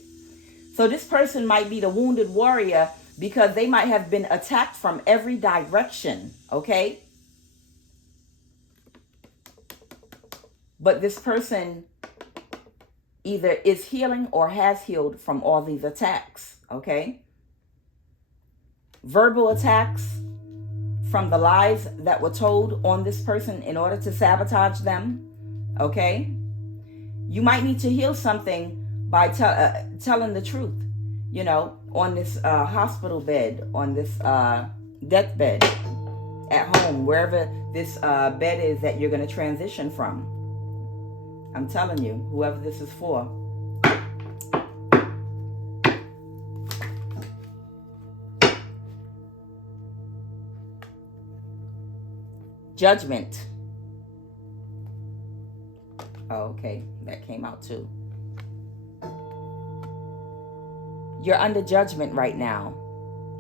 So this person might be the Wounded Warrior because they might have been attacked from every direction, okay? But this person either is healing or has healed from all these attacks, okay? Verbal attacks, from the lies that were told on this person in order to sabotage them. Okay? You might need to heal something by telling the truth, you know, on this hospital bed, on this deathbed, at home, wherever this bed is that you're going to transition from. I'm telling you, whoever this is for. Judgment. Oh, okay, that came out too. You're under judgment right now.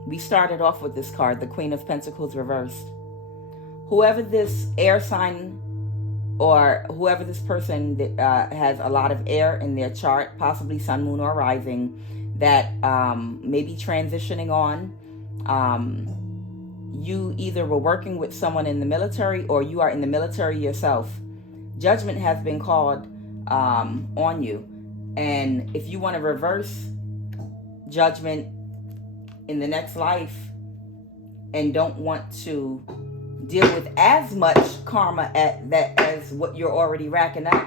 We started off with this card, the Queen of Pentacles reversed. Whoever this air sign or whoever this person that has a lot of air in their chart, possibly sun, moon, or rising, that may be transitioning on. You either were working with someone in the military or you are in the military yourself. Judgment has been called on you. And if you want to reverse judgment in the next life and don't want to deal with as much karma as what you're already racking up,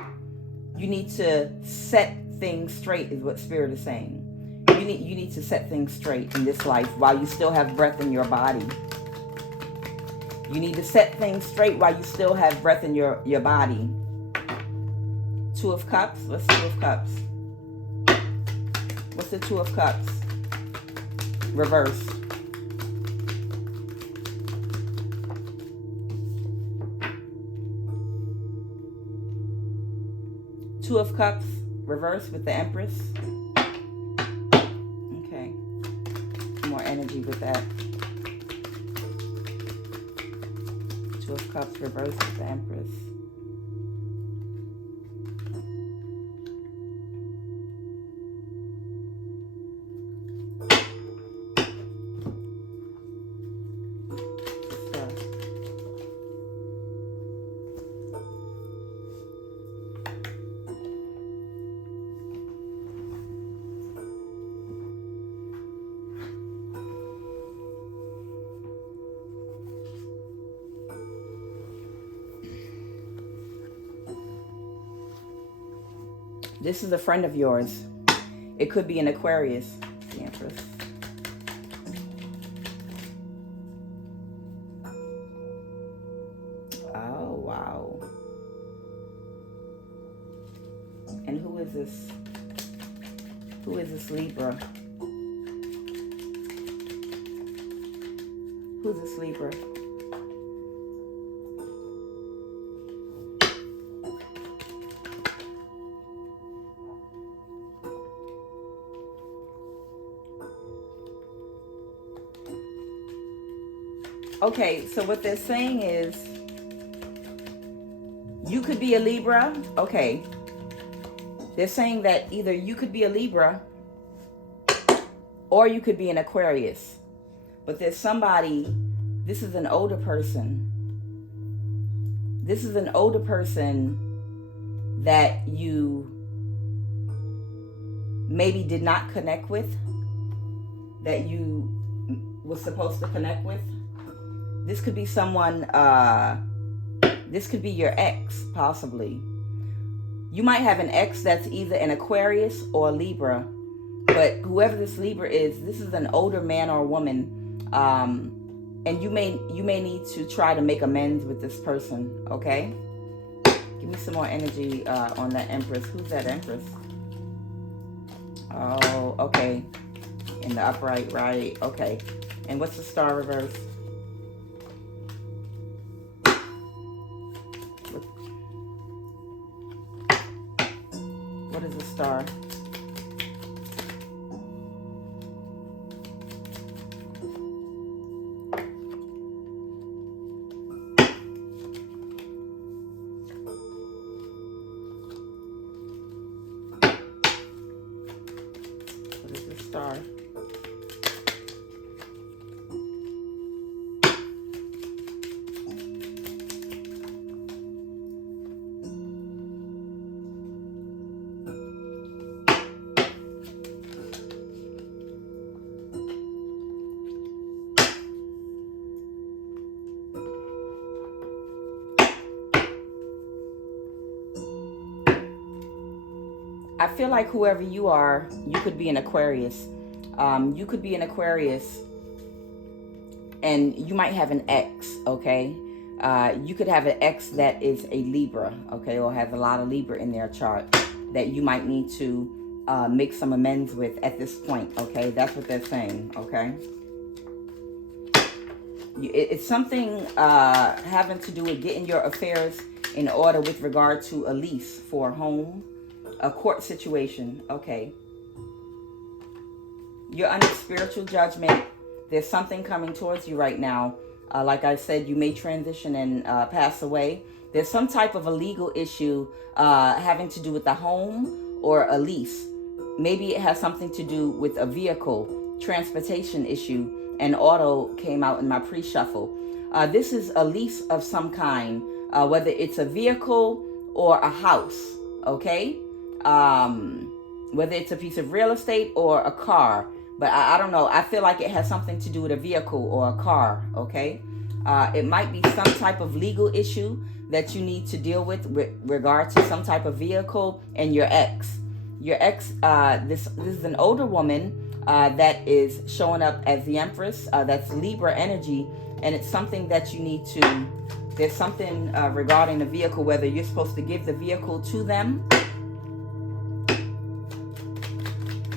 you need to set things straight, is what Spirit is saying. You need to set things straight in this life while you still have breath in your body. You need to set things straight while you still have breath in your body. Two of Cups. What's Two of Cups? What's the Two of Cups? Reversed. Two of Cups reversed with the Empress. Okay. More energy with that. Two of Cups reversed with the Empress. This is a friend of yours. It could be an Aquarius. The Empress. Oh, wow. And who is this? Who is this Libra? Who's this Libra? Okay, so what they're saying is you could be a Libra. Okay. They're saying that either you could be a Libra or you could be an Aquarius. But there's somebody, this is an older person. This is an older person that you maybe did not connect with, that you was supposed to connect with. This could be someone, this could be your ex, possibly. You might have an ex that's either an Aquarius or a Libra. But whoever this Libra is, this is an older man or woman. And you may need to try to make amends with this person, okay? Give me some more energy on that Empress. Who's that Empress? Oh, okay. In the upright, right. Okay. And what's the Star reverse? What is a Star? What is a Star? I feel like whoever you are, you could be an Aquarius. You could be an Aquarius and you might have an ex, okay? You could have an ex that is a Libra, okay, or has a lot of Libra in their chart that you might need to make some amends with at this point, okay? That's what they're saying, okay? It's something having to do with getting your affairs in order with regard to a lease for a home, a court situation, okay? You're under spiritual judgment. There's something coming towards you right now. Like I said, you may transition and pass away. There's some type of a legal issue having to do with the home or a lease. Maybe it has something to do with a vehicle, transportation issue, and auto came out in my pre-shuffle. This is a lease of some kind, whether it's a vehicle or a house, okay? Whether it's a piece of real estate or a car. But I don't know. I feel like it has something to do with a vehicle or a car, okay? It might be some type of legal issue that you need to deal with regard to some type of vehicle and your ex. Your ex, this is an older woman that is showing up as the Empress. That's Libra energy, and it's something that you need to, there's something regarding the vehicle, whether you're supposed to give the vehicle to them.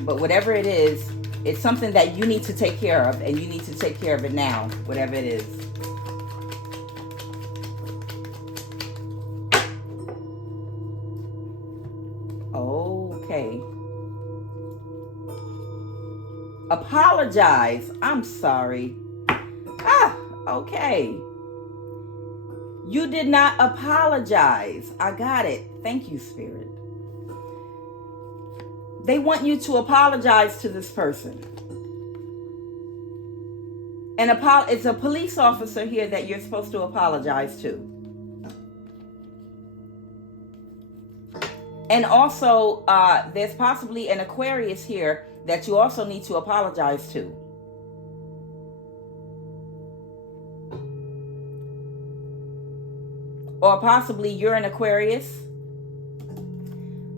But whatever it is, it's something that you need to take care of, and you need to take care of it now, whatever it is. Okay. Apologize. I'm sorry. Okay. You did not apologize. I got it. Thank you, Spirit. They want you to apologize to this person. And it's a police officer here that you're supposed to apologize to. And also, there's possibly an Aquarius here that you also need to apologize to. Or possibly you're an Aquarius.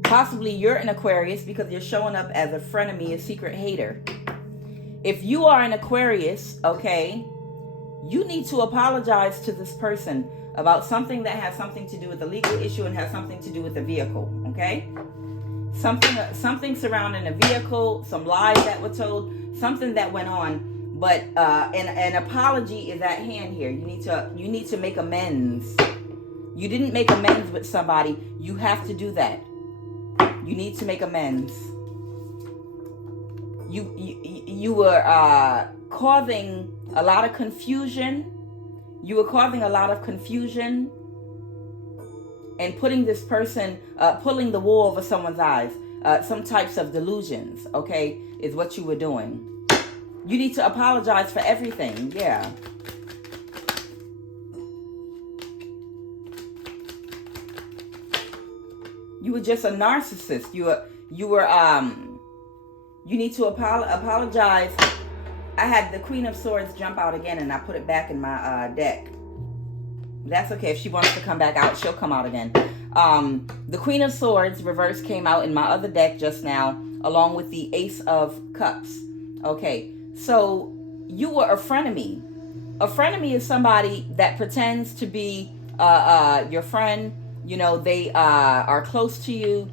Possibly you're an Aquarius because you're showing up as a frenemy, a secret hater. If you are an Aquarius, okay, you need to apologize to this person about something that has something to do with the legal issue and has something to do with the vehicle, okay? Something surrounding a vehicle, some lies that were told, something that went on, but an apology is at hand here. You need to make amends. You didn't make amends with somebody. You have to do that. You need to make amends. You were causing a lot of confusion. You were causing a lot of confusion and putting this person, pulling the wool over someone's eyes. Some types of delusions, okay, is what you were doing. You need to apologize for everything, yeah. You were just a narcissist. You need to apologize. I had the Queen of Swords jump out again, and I put it back in my deck. That's okay. If she wants to come back out, she'll come out again. The Queen of Swords reverse came out in my other deck just now, along with the Ace of Cups. Okay, so you were a frenemy. A frenemy is somebody that pretends to be your friend. You know, they are close to you.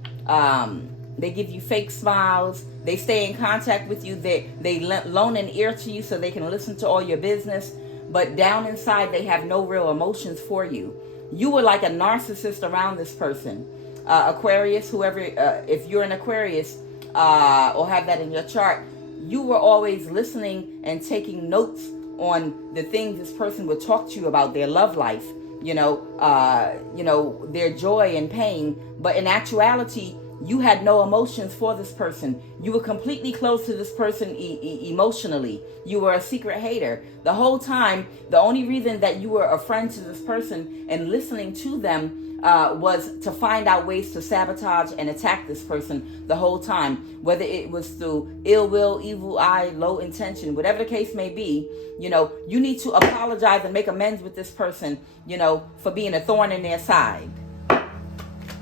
They give you fake smiles. They stay in contact with you. They loan an ear to you so they can listen to all your business. But down inside, they have no real emotions for you. You were like a narcissist around this person. Aquarius, whoever, if you're an Aquarius or have that in your chart, you were always listening and taking notes on the things this person would talk to you about, their love life. You know, their joy and pain. But in actuality, you had no emotions for this person. You were completely closed to this person emotionally. You were a secret hater. The whole time, the only reason that you were a friend to this person and listening to them was to find out ways to sabotage and attack this person the whole time. Whether it was through ill will, evil eye, low intention, whatever the case may be, you know, you need to apologize and make amends with this person, you know, for being a thorn in their side.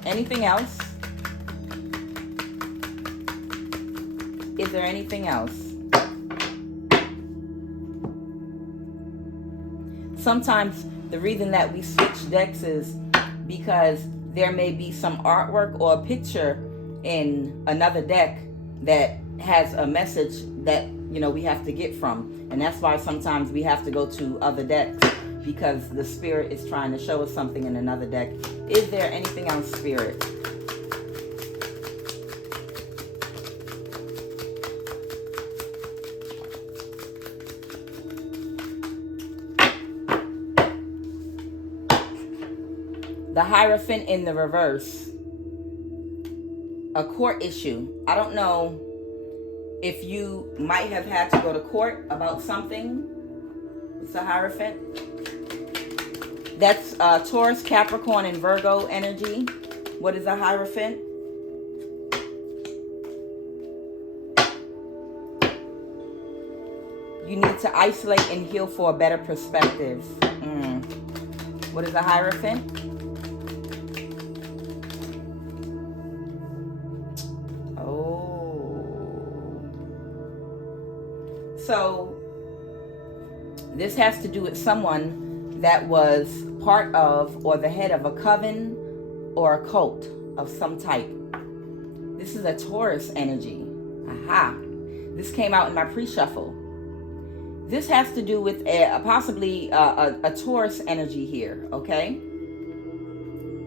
Anything else? Is there anything else? Sometimes the reason that we switch decks is because there may be some artwork or a picture in another deck that has a message that, you know, we have to get from. And that's why sometimes we have to go to other decks, because the spirit is trying to show us something in another deck. Is there anything else, spirit? The Hierophant in the reverse. A court issue. I don't know if you might have had to go to court about something. It's the Hierophant. That's Taurus, Capricorn, and Virgo energy. What is a Hierophant? You need to isolate and heal for a better perspective. What is a Hierophant? So this has to do with someone that was part of or the head of a coven or a cult of some type. This is a Taurus energy. Aha. This came out in my pre-shuffle. This has to do with possibly a Taurus energy here, okay?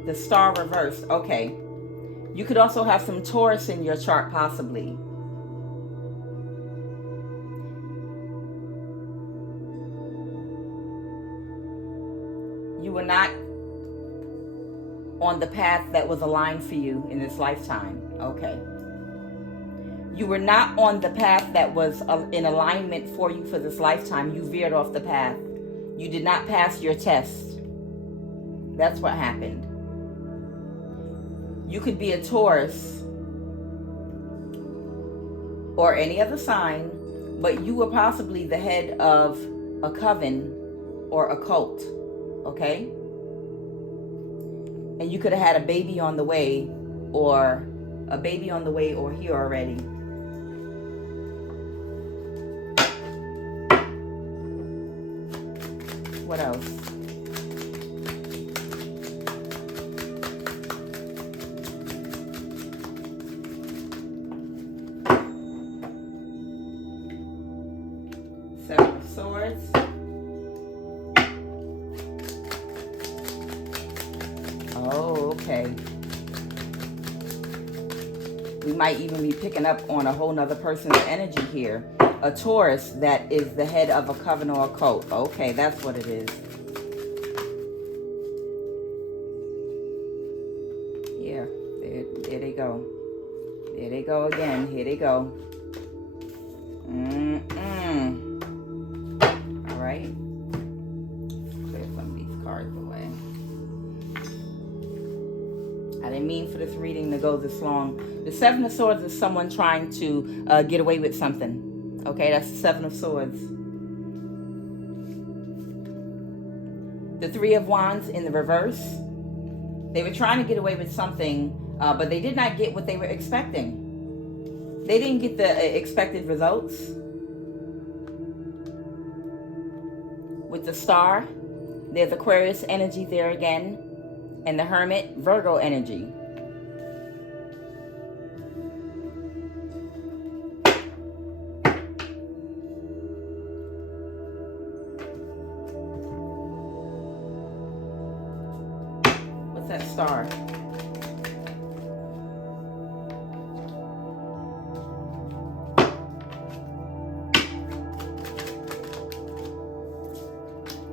The star reversed, okay. You could also have some Taurus in your chart, possibly. You were not on the path that was aligned for you in this lifetime. Okay. You were not on the path that was in alignment for you for this lifetime. You veered off the path. You did not pass your test. That's what happened. You could be a Taurus or any other sign, but you were possibly the head of a coven or a cult. Okay? And you could have had a baby on the way, or here already. What else? Seven of Swords. Oh, okay. We might even be picking up on a whole nother person's energy here. A Taurus that is the head of a coven or a cult. Okay, that's what it is. Yeah, there they go. There they go again. Here they go. All right. Clear some of these cards away. I didn't mean for this reading to go this long. The Seven of Swords is someone trying to get away with something. Okay, that's the Seven of Swords. The Three of Wands in the reverse. They were trying to get away with something, but they did not get what they were expecting. They didn't get the expected results. With the Star, there's Aquarius energy there again. And the Hermit, Virgo energy. What's that star?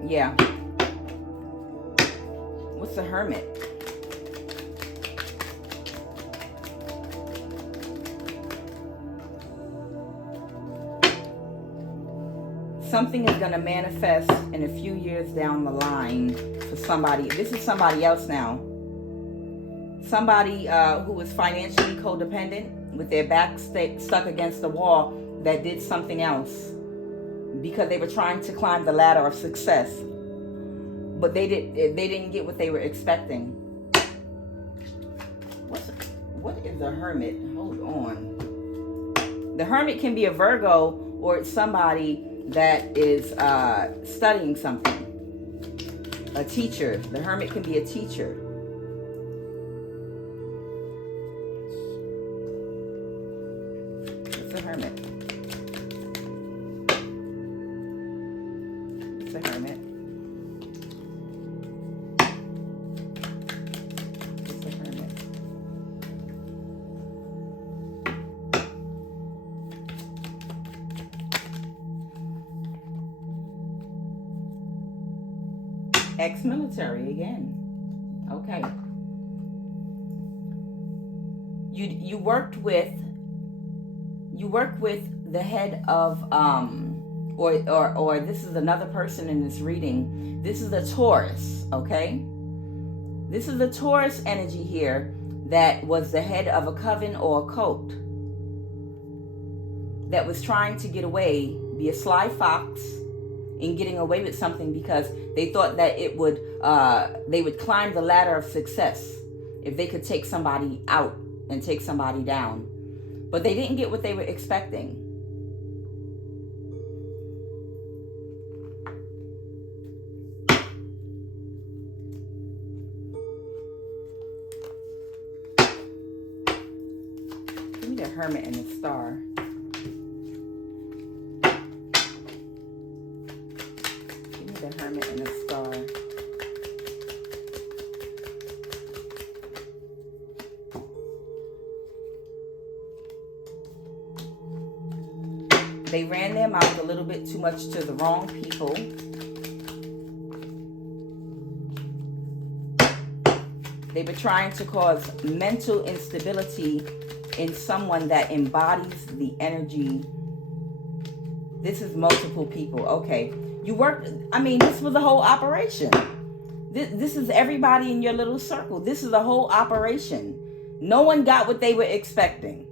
Yeah. What's the Hermit? Something is going to manifest in a few years down the line for somebody. This is somebody else now. Somebody who was financially codependent with their back stuck against the wall that did something else because they were trying to climb the ladder of success. But they didn't get what they were expecting. What is the Hermit? Hold on. The Hermit can be a Virgo, or it's somebody that is studying something. A teacher. The Hermit can be a teacher. It's a Hermit. It's a Hermit. It's a Hermit. Ex-military again. Okay. You work with the head of or this is another person in this reading. This is a Taurus, okay? This is the Taurus energy here that was the head of a coven or a cult that was trying to get away, be a sly fox in getting away with something because they thought that it would they would climb the ladder of success if they could take somebody out and take somebody down. But they didn't get what they were expecting. Give me the Hermit and the Star. Give me the Hermit and the Star. They ran their mouth a little bit too much to the wrong people. They were trying to cause mental instability in someone that embodies the energy. This is multiple people. Okay. You worked, I mean, this was a whole operation. This is everybody in your little circle. This is a whole operation. No one got what they were expecting.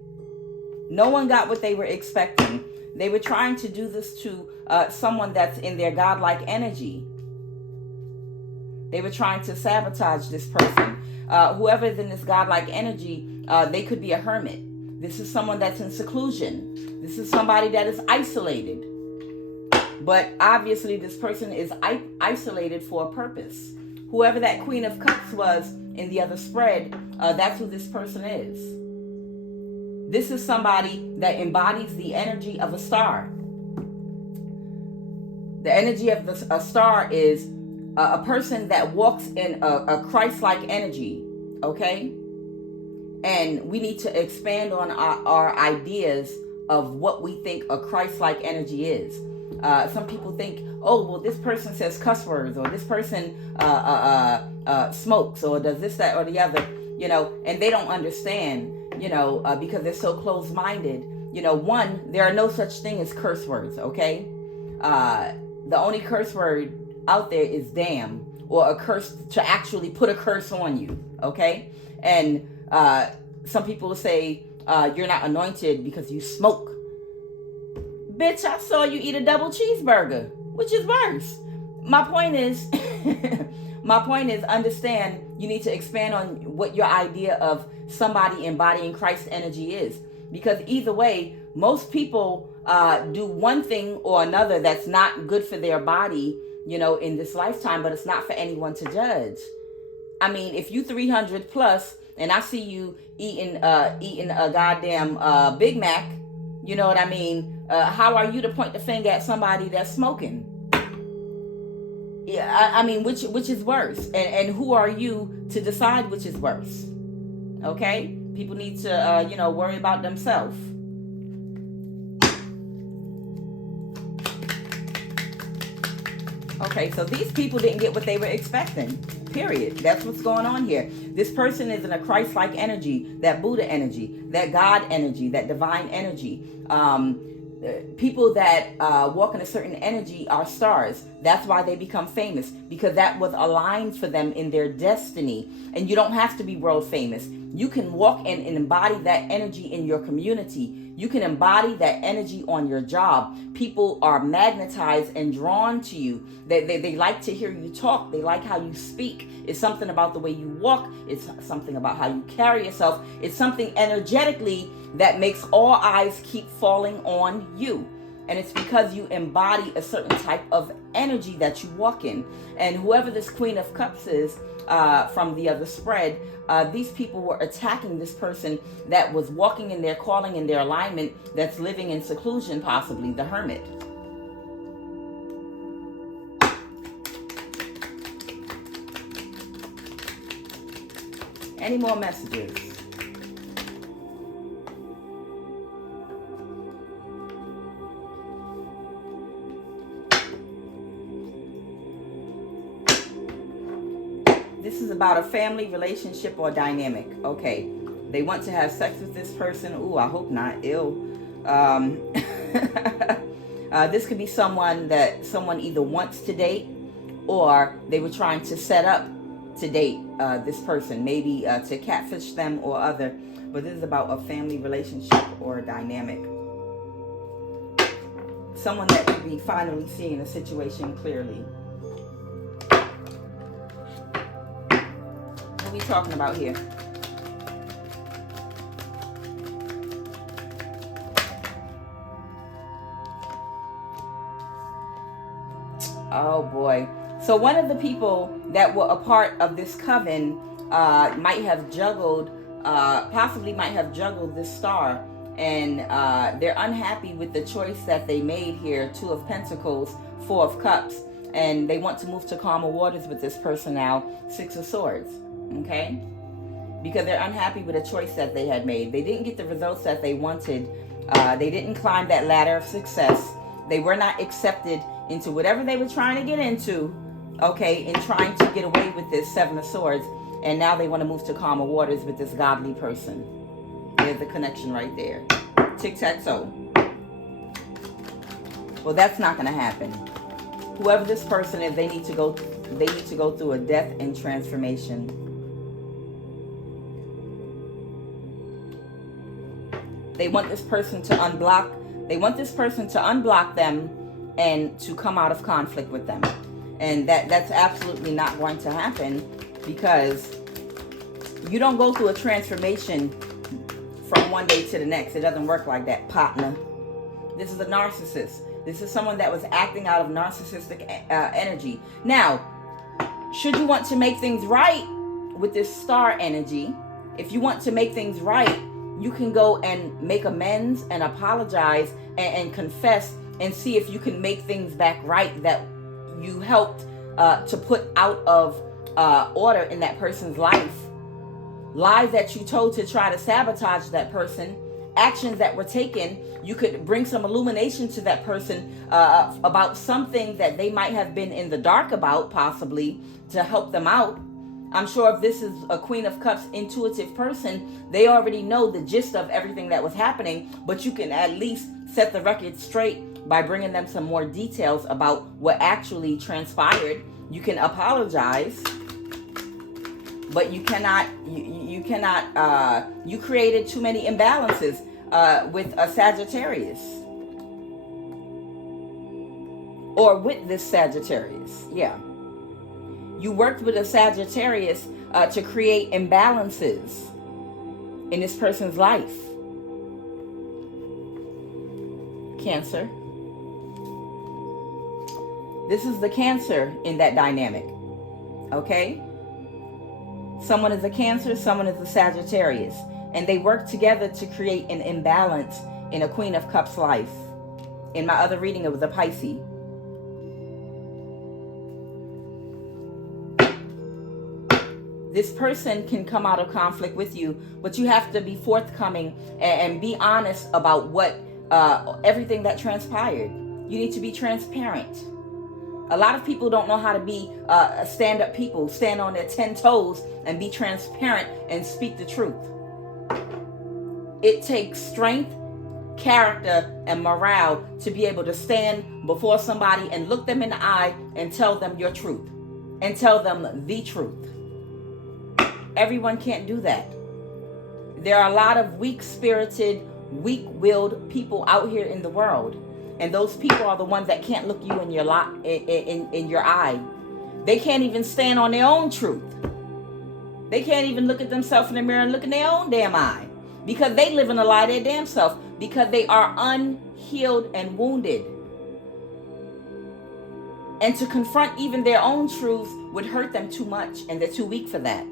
No one got what they were expecting. They were trying to do this to someone that's in their godlike energy. They were trying to sabotage this person. Whoever is in this godlike energy, they could be a hermit. This is someone that's in seclusion. This is somebody that is isolated. But obviously this person is isolated for a purpose. Whoever that Queen of Cups was in the other spread, that's who this person is. This is somebody that embodies the energy of a star. The energy of a star is a person that walks in a Christ-like energy, okay? And we need to expand on our ideas of what we think a Christ-like energy is. Some people think, oh, well, this person says cuss words, or this person smokes, or does this, that, or the other, you know, and they don't understand, you know, because they're so closed-minded. You know, one, there are no such thing as curse words, okay? The only curse word out there is damn, or a curse to actually put a curse on you, okay? And some people will say, you're not anointed because you smoke. Bitch, I saw you eat a double cheeseburger. Which is worse? My point is, understand, you need to expand on what your idea of somebody embodying Christ's energy is. Because either way, most people do one thing or another that's not good for their body, you know, in this lifetime, but it's not for anyone to judge. I mean, if you 300 plus and I see you eating a goddamn Big Mac, you know what I mean? How are you to point the finger at somebody that's smoking? Yeah, I mean, which is worse? And who are you to decide which is worse? Okay? People need to, you know, worry about themselves. Okay, so these people didn't get what they were expecting. Period. That's what's going on here. This person is in a Christ-like energy, that Buddha energy, that God energy, that divine energy. People that walk in a certain energy are stars. That's why they become famous, because that was aligned for them in their destiny. And you don't have to be world famous. You can walk and embody that energy in your community. You can embody that energy on your job. People are magnetized and drawn to you. They like to hear you talk. They like how you speak. It's something about the way you walk. It's something about how you carry yourself. It's something energetically that makes all eyes keep falling on you. And it's because you embody a certain type of energy that you walk in. And whoever this Queen of Cups is, from the other spread, these people were attacking this person that was walking in their calling, in their alignment, that's living in seclusion, possibly the Hermit. Any more messages? This is about a family relationship or dynamic. Okay. They want to have sex with this person. Ooh, I hope not. Ew. This could be someone that someone either wants to date, or they were trying to set up to date this person. Maybe to catfish them or other. But this is about a family relationship or a dynamic. Someone that could be finally seeing a situation clearly. What are we talking about here? Oh boy. So one of the people that were a part of this coven might have juggled, possibly might have juggled this star. And they're unhappy with the choice that they made here. 2 of Pentacles, 4 of Cups. And they want to move to calmer waters with this person now. 6 of Swords. Okay? Because they're unhappy with the choice that they had made. They didn't get the results that they wanted. They didn't climb that ladder of success. They were not accepted into whatever they were trying to get into. Okay? In trying to get away with this 7 of Swords. And now they want to move to calmer waters with this godly person. There's the connection right there. Tic-tac-toe. Well, that's not going to happen. Whoever this person is, they need to go through a death and transformation. They want this person to unblock. They want this person to unblock them and to come out of conflict with them. And that's absolutely not going to happen, because you don't go through a transformation from one day to the next. It doesn't work like that, partner. This is a narcissist. This is someone that was acting out of narcissistic energy. Now, should you want to make things right with this star energy, if you want to make things right, you can go and make amends and apologize and confess and see if you can make things back right that you helped to put out of order in that person's life. Lies that you told to try to sabotage that person, actions that were taken. You could bring some illumination to that person about something that they might have been in the dark about, possibly, to help them out. I'm sure if this is a Queen of Cups intuitive person, they already know the gist of everything that was happening, but you can at least set the record straight by bringing them some more details about what actually transpired. You can apologize, but you cannot, you created too many imbalances with a Sagittarius. Or with this Sagittarius, yeah. You worked with a Sagittarius to create imbalances in this person's life. Cancer. This is the Cancer in that dynamic. Okay? Someone is a Cancer, someone is a Sagittarius. And they work together to create an imbalance in a Queen of Cups life. In my other reading, it was a Pisces. This person can come out of conflict with you, but you have to be forthcoming and be honest about what everything that transpired. You need to be transparent. A lot of people don't know how to be stand-up people, stand on their 10 toes and be transparent and speak the truth. It takes strength, character, and morale to be able to stand before somebody and look them in the eye and tell them your truth and tell them the truth. Everyone can't do that. There are a lot of weak-spirited weak-willed people out here in the world. And those people are the ones that can't look you in your in your eye. They can't even stand on their own truth. They can't even look at themselves in the mirror and look in their own damn eye, because they live in a lie of their damn self, because they are unhealed and wounded. And to confront even their own truths would hurt them too much, and they're too weak for that.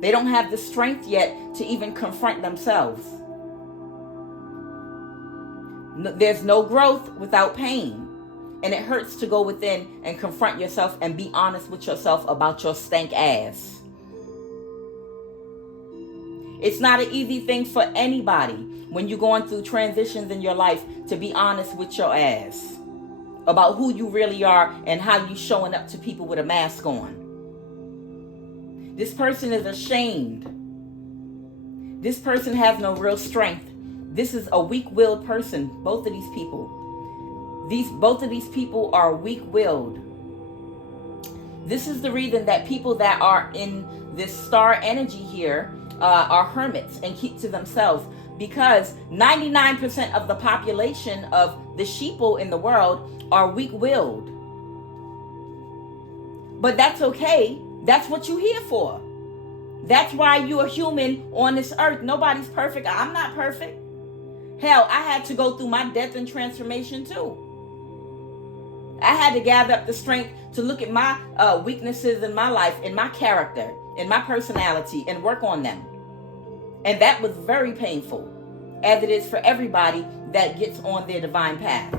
They don't have the strength yet to even confront themselves. There's no growth without pain. And it hurts to go within and confront yourself and be honest with yourself about your stank ass. It's not an easy thing for anybody when you're going through transitions in your life to be honest with your ass about who you really are and how you showing up to people with a mask on. This person is ashamed. This person has no real strength. This is a weak-willed person, both of these people. Both of these people are weak-willed. This is the reason that people that are in this star energy here are hermits and keep to themselves, because 99% of the population of the sheeple in the world are weak-willed. But that's okay. That's what you're here for. That's why you're a human on this earth. Nobody's perfect. I'm not perfect. Hell, I had to go through my death and transformation too. I had to gather up the strength to look at my weaknesses in my life, in my character, in my personality, and work on them. And that was very painful, as it is for everybody that gets on their divine path.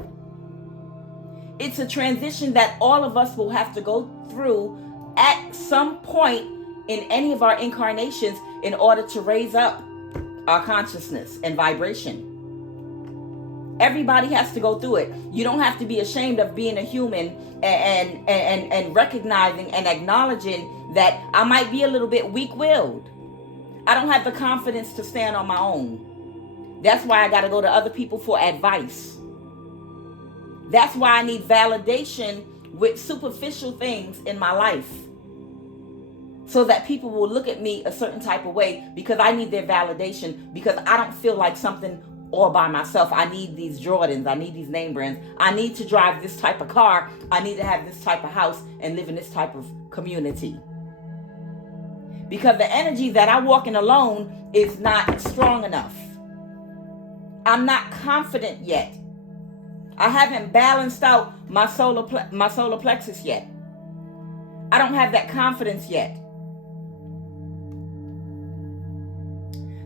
It's a transition that all of us will have to go through at some point in any of our incarnations in order to raise up our consciousness and vibration. Everybody has to go through it. You don't have to be ashamed of being a human and recognizing and acknowledging that I might be a little bit weak-willed. I don't have the confidence to stand on my own. That's why I got to go to other people for advice. That's why I need validation with superficial things in my life, so that people will look at me a certain type of way, because I need their validation, because I don't feel like something all by myself. I need these Jordans. I need these name brands. I need to drive this type of car. I need to have this type of house and live in this type of community. Because the energy that I walk in alone is not strong enough. I'm not confident yet. I haven't balanced out my solar plexus yet. I don't have that confidence yet.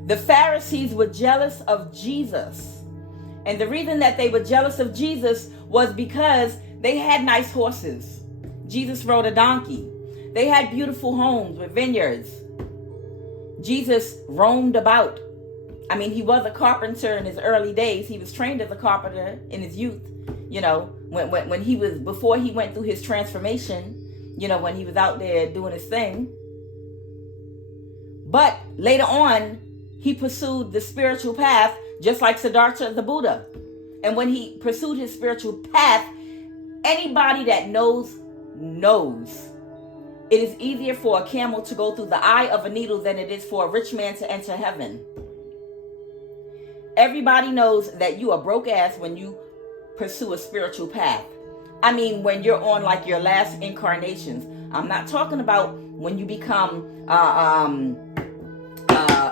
The Pharisees were jealous of Jesus. And the reason that they were jealous of Jesus was because they had nice horses. Jesus rode a donkey. They had beautiful homes with vineyards. Jesus roamed about. I mean, he was a carpenter in his early days. He was trained as a carpenter in his youth. You know, when he was, before he went through his transformation, you know, when he was out there doing his thing. But later on, he pursued the spiritual path, just like Siddhartha the Buddha. And when he pursued his spiritual path, anybody that knows. It is easier for a camel to go through the eye of a needle than it is for a rich man to enter heaven. Everybody knows that you are broke ass when you pursue a spiritual path. I mean, when you're on like your last incarnations. I'm not talking about when you become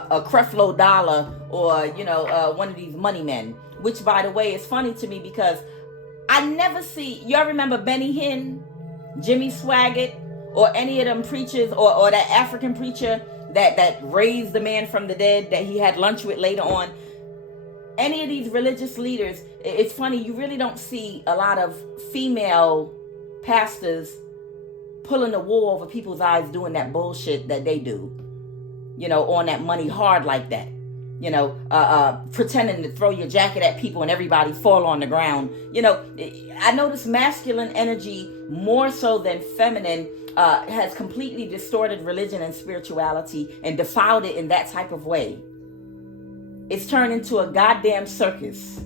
a Creflo Dollar or, you know, one of these money men. Which, by the way, is funny to me because I never see, y'all remember Benny Hinn, Jimmy Swaggart, or any of them preachers, or that African preacher that raised the man from the dead that he had lunch with later on. Any of these religious leaders, it's funny, you really don't see a lot of female pastors pulling the wool over people's eyes doing that bullshit that they do. You know, on that money hard like that. You know, pretending to throw your jacket at people and everybody fall on the ground. You know, I notice masculine energy more so than feminine has completely distorted religion and spirituality and defiled it in that type of way. It's turned into a goddamn circus.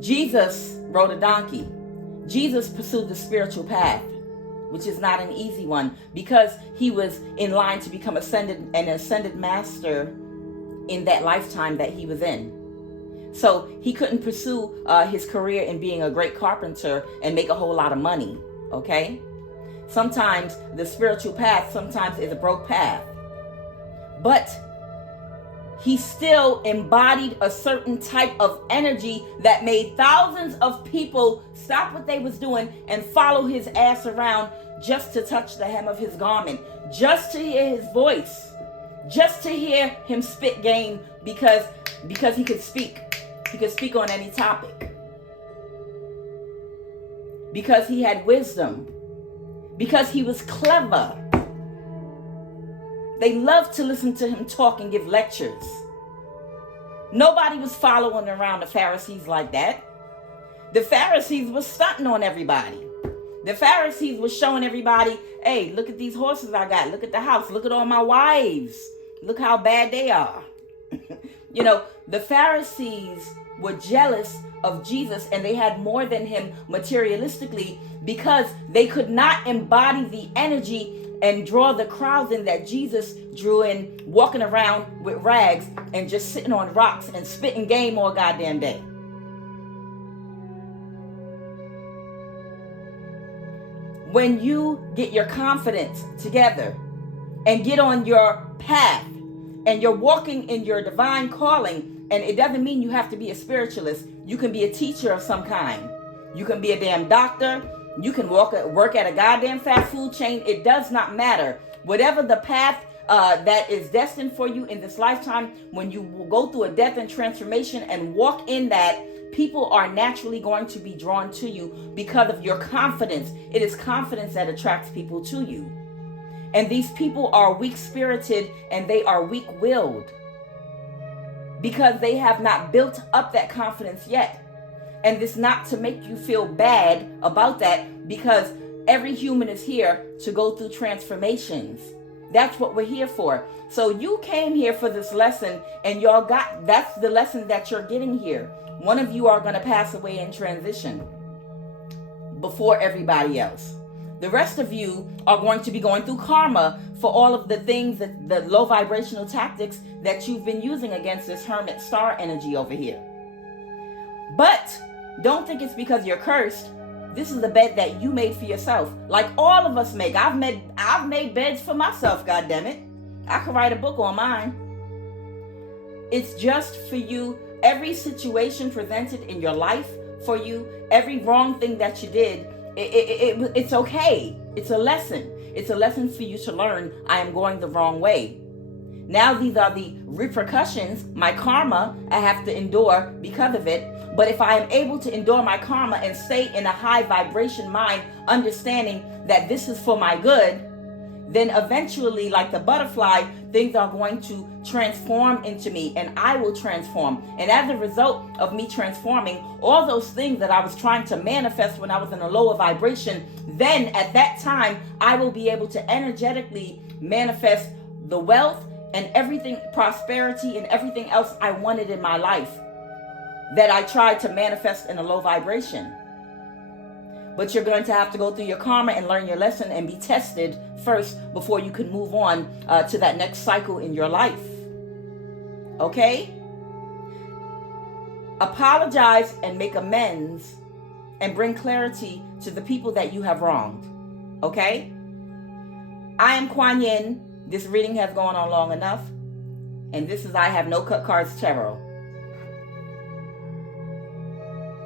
Jesus rode a donkey. Jesus pursued the spiritual path, which is not an easy one, because he was in line to become an ascended master in that lifetime that he was in. So he couldn't pursue his career in being a great carpenter and make a whole lot of money, okay? Sometimes the spiritual path sometimes is a broke path. But he still embodied a certain type of energy that made thousands of people stop what they was doing and follow his ass around just to touch the hem of his garment, just to hear his voice, just to hear him spit game because he could speak. He could speak on any topic. Because he had wisdom. Because he was clever. They loved to listen to him talk and give lectures. Nobody was following around the Pharisees like that. The Pharisees was stunting on everybody. The Pharisees was showing everybody, hey, look at these horses I got. Look at the house. Look at all my wives. Look how bad they are. You know, the Pharisees were jealous of Jesus, and they had more than him materialistically because they could not embody the energy and draw the crowds in that Jesus drew in, walking around with rags and just sitting on rocks and spitting game all goddamn day. When you get your confidence together and get on your path and you're walking in your divine calling, and it doesn't mean you have to be a spiritualist. You can be a teacher of some kind. You can be a damn doctor. You can work at a goddamn fast food chain. It does not matter. Whatever the path that is destined for you in this lifetime, when you go through a death and transformation and walk in that, people are naturally going to be drawn to you because of your confidence. It is confidence that attracts people to you. And these people are weak-spirited and they are weak-willed because they have not built up that confidence yet. And it's not to make you feel bad about that, because every human is here to go through transformations. That's what we're here for. So you came here for this lesson, and that's the lesson that you're getting here. One of you are going to pass away in transition before everybody else. The rest of you are going to be going through karma for all of the things, that the low vibrational tactics that you've been using against this hermit star energy over here. But don't think it's because you're cursed. This is the bed that you made for yourself. Like all of us make. I've made beds for myself, goddammit. I could write a book on mine. It's just for you. Every situation presented in your life for you, every wrong thing that you did, it's okay. It's a lesson. It's a lesson for you to learn. I am going the wrong way. Now these are the repercussions, my karma, I have to endure because of it. But if I am able to endure my karma and stay in a high vibration mind, understanding that this is for my good, then eventually, like the butterfly, things are going to transform into me, and I will transform. And as a result of me transforming, all those things that I was trying to manifest when I was in a lower vibration, then at that time, I will be able to energetically manifest the wealth and everything, prosperity and everything else I wanted in my life that I tried to manifest in a low vibration. But you're going to have to go through your karma and learn your lesson and be tested first before you can move on to that next cycle in your life. Okay? Apologize and make amends and bring clarity to the people that you have wronged. Okay? I am QUAN. This reading has gone on long enough. And this is I Have No Cut Cards Tarot.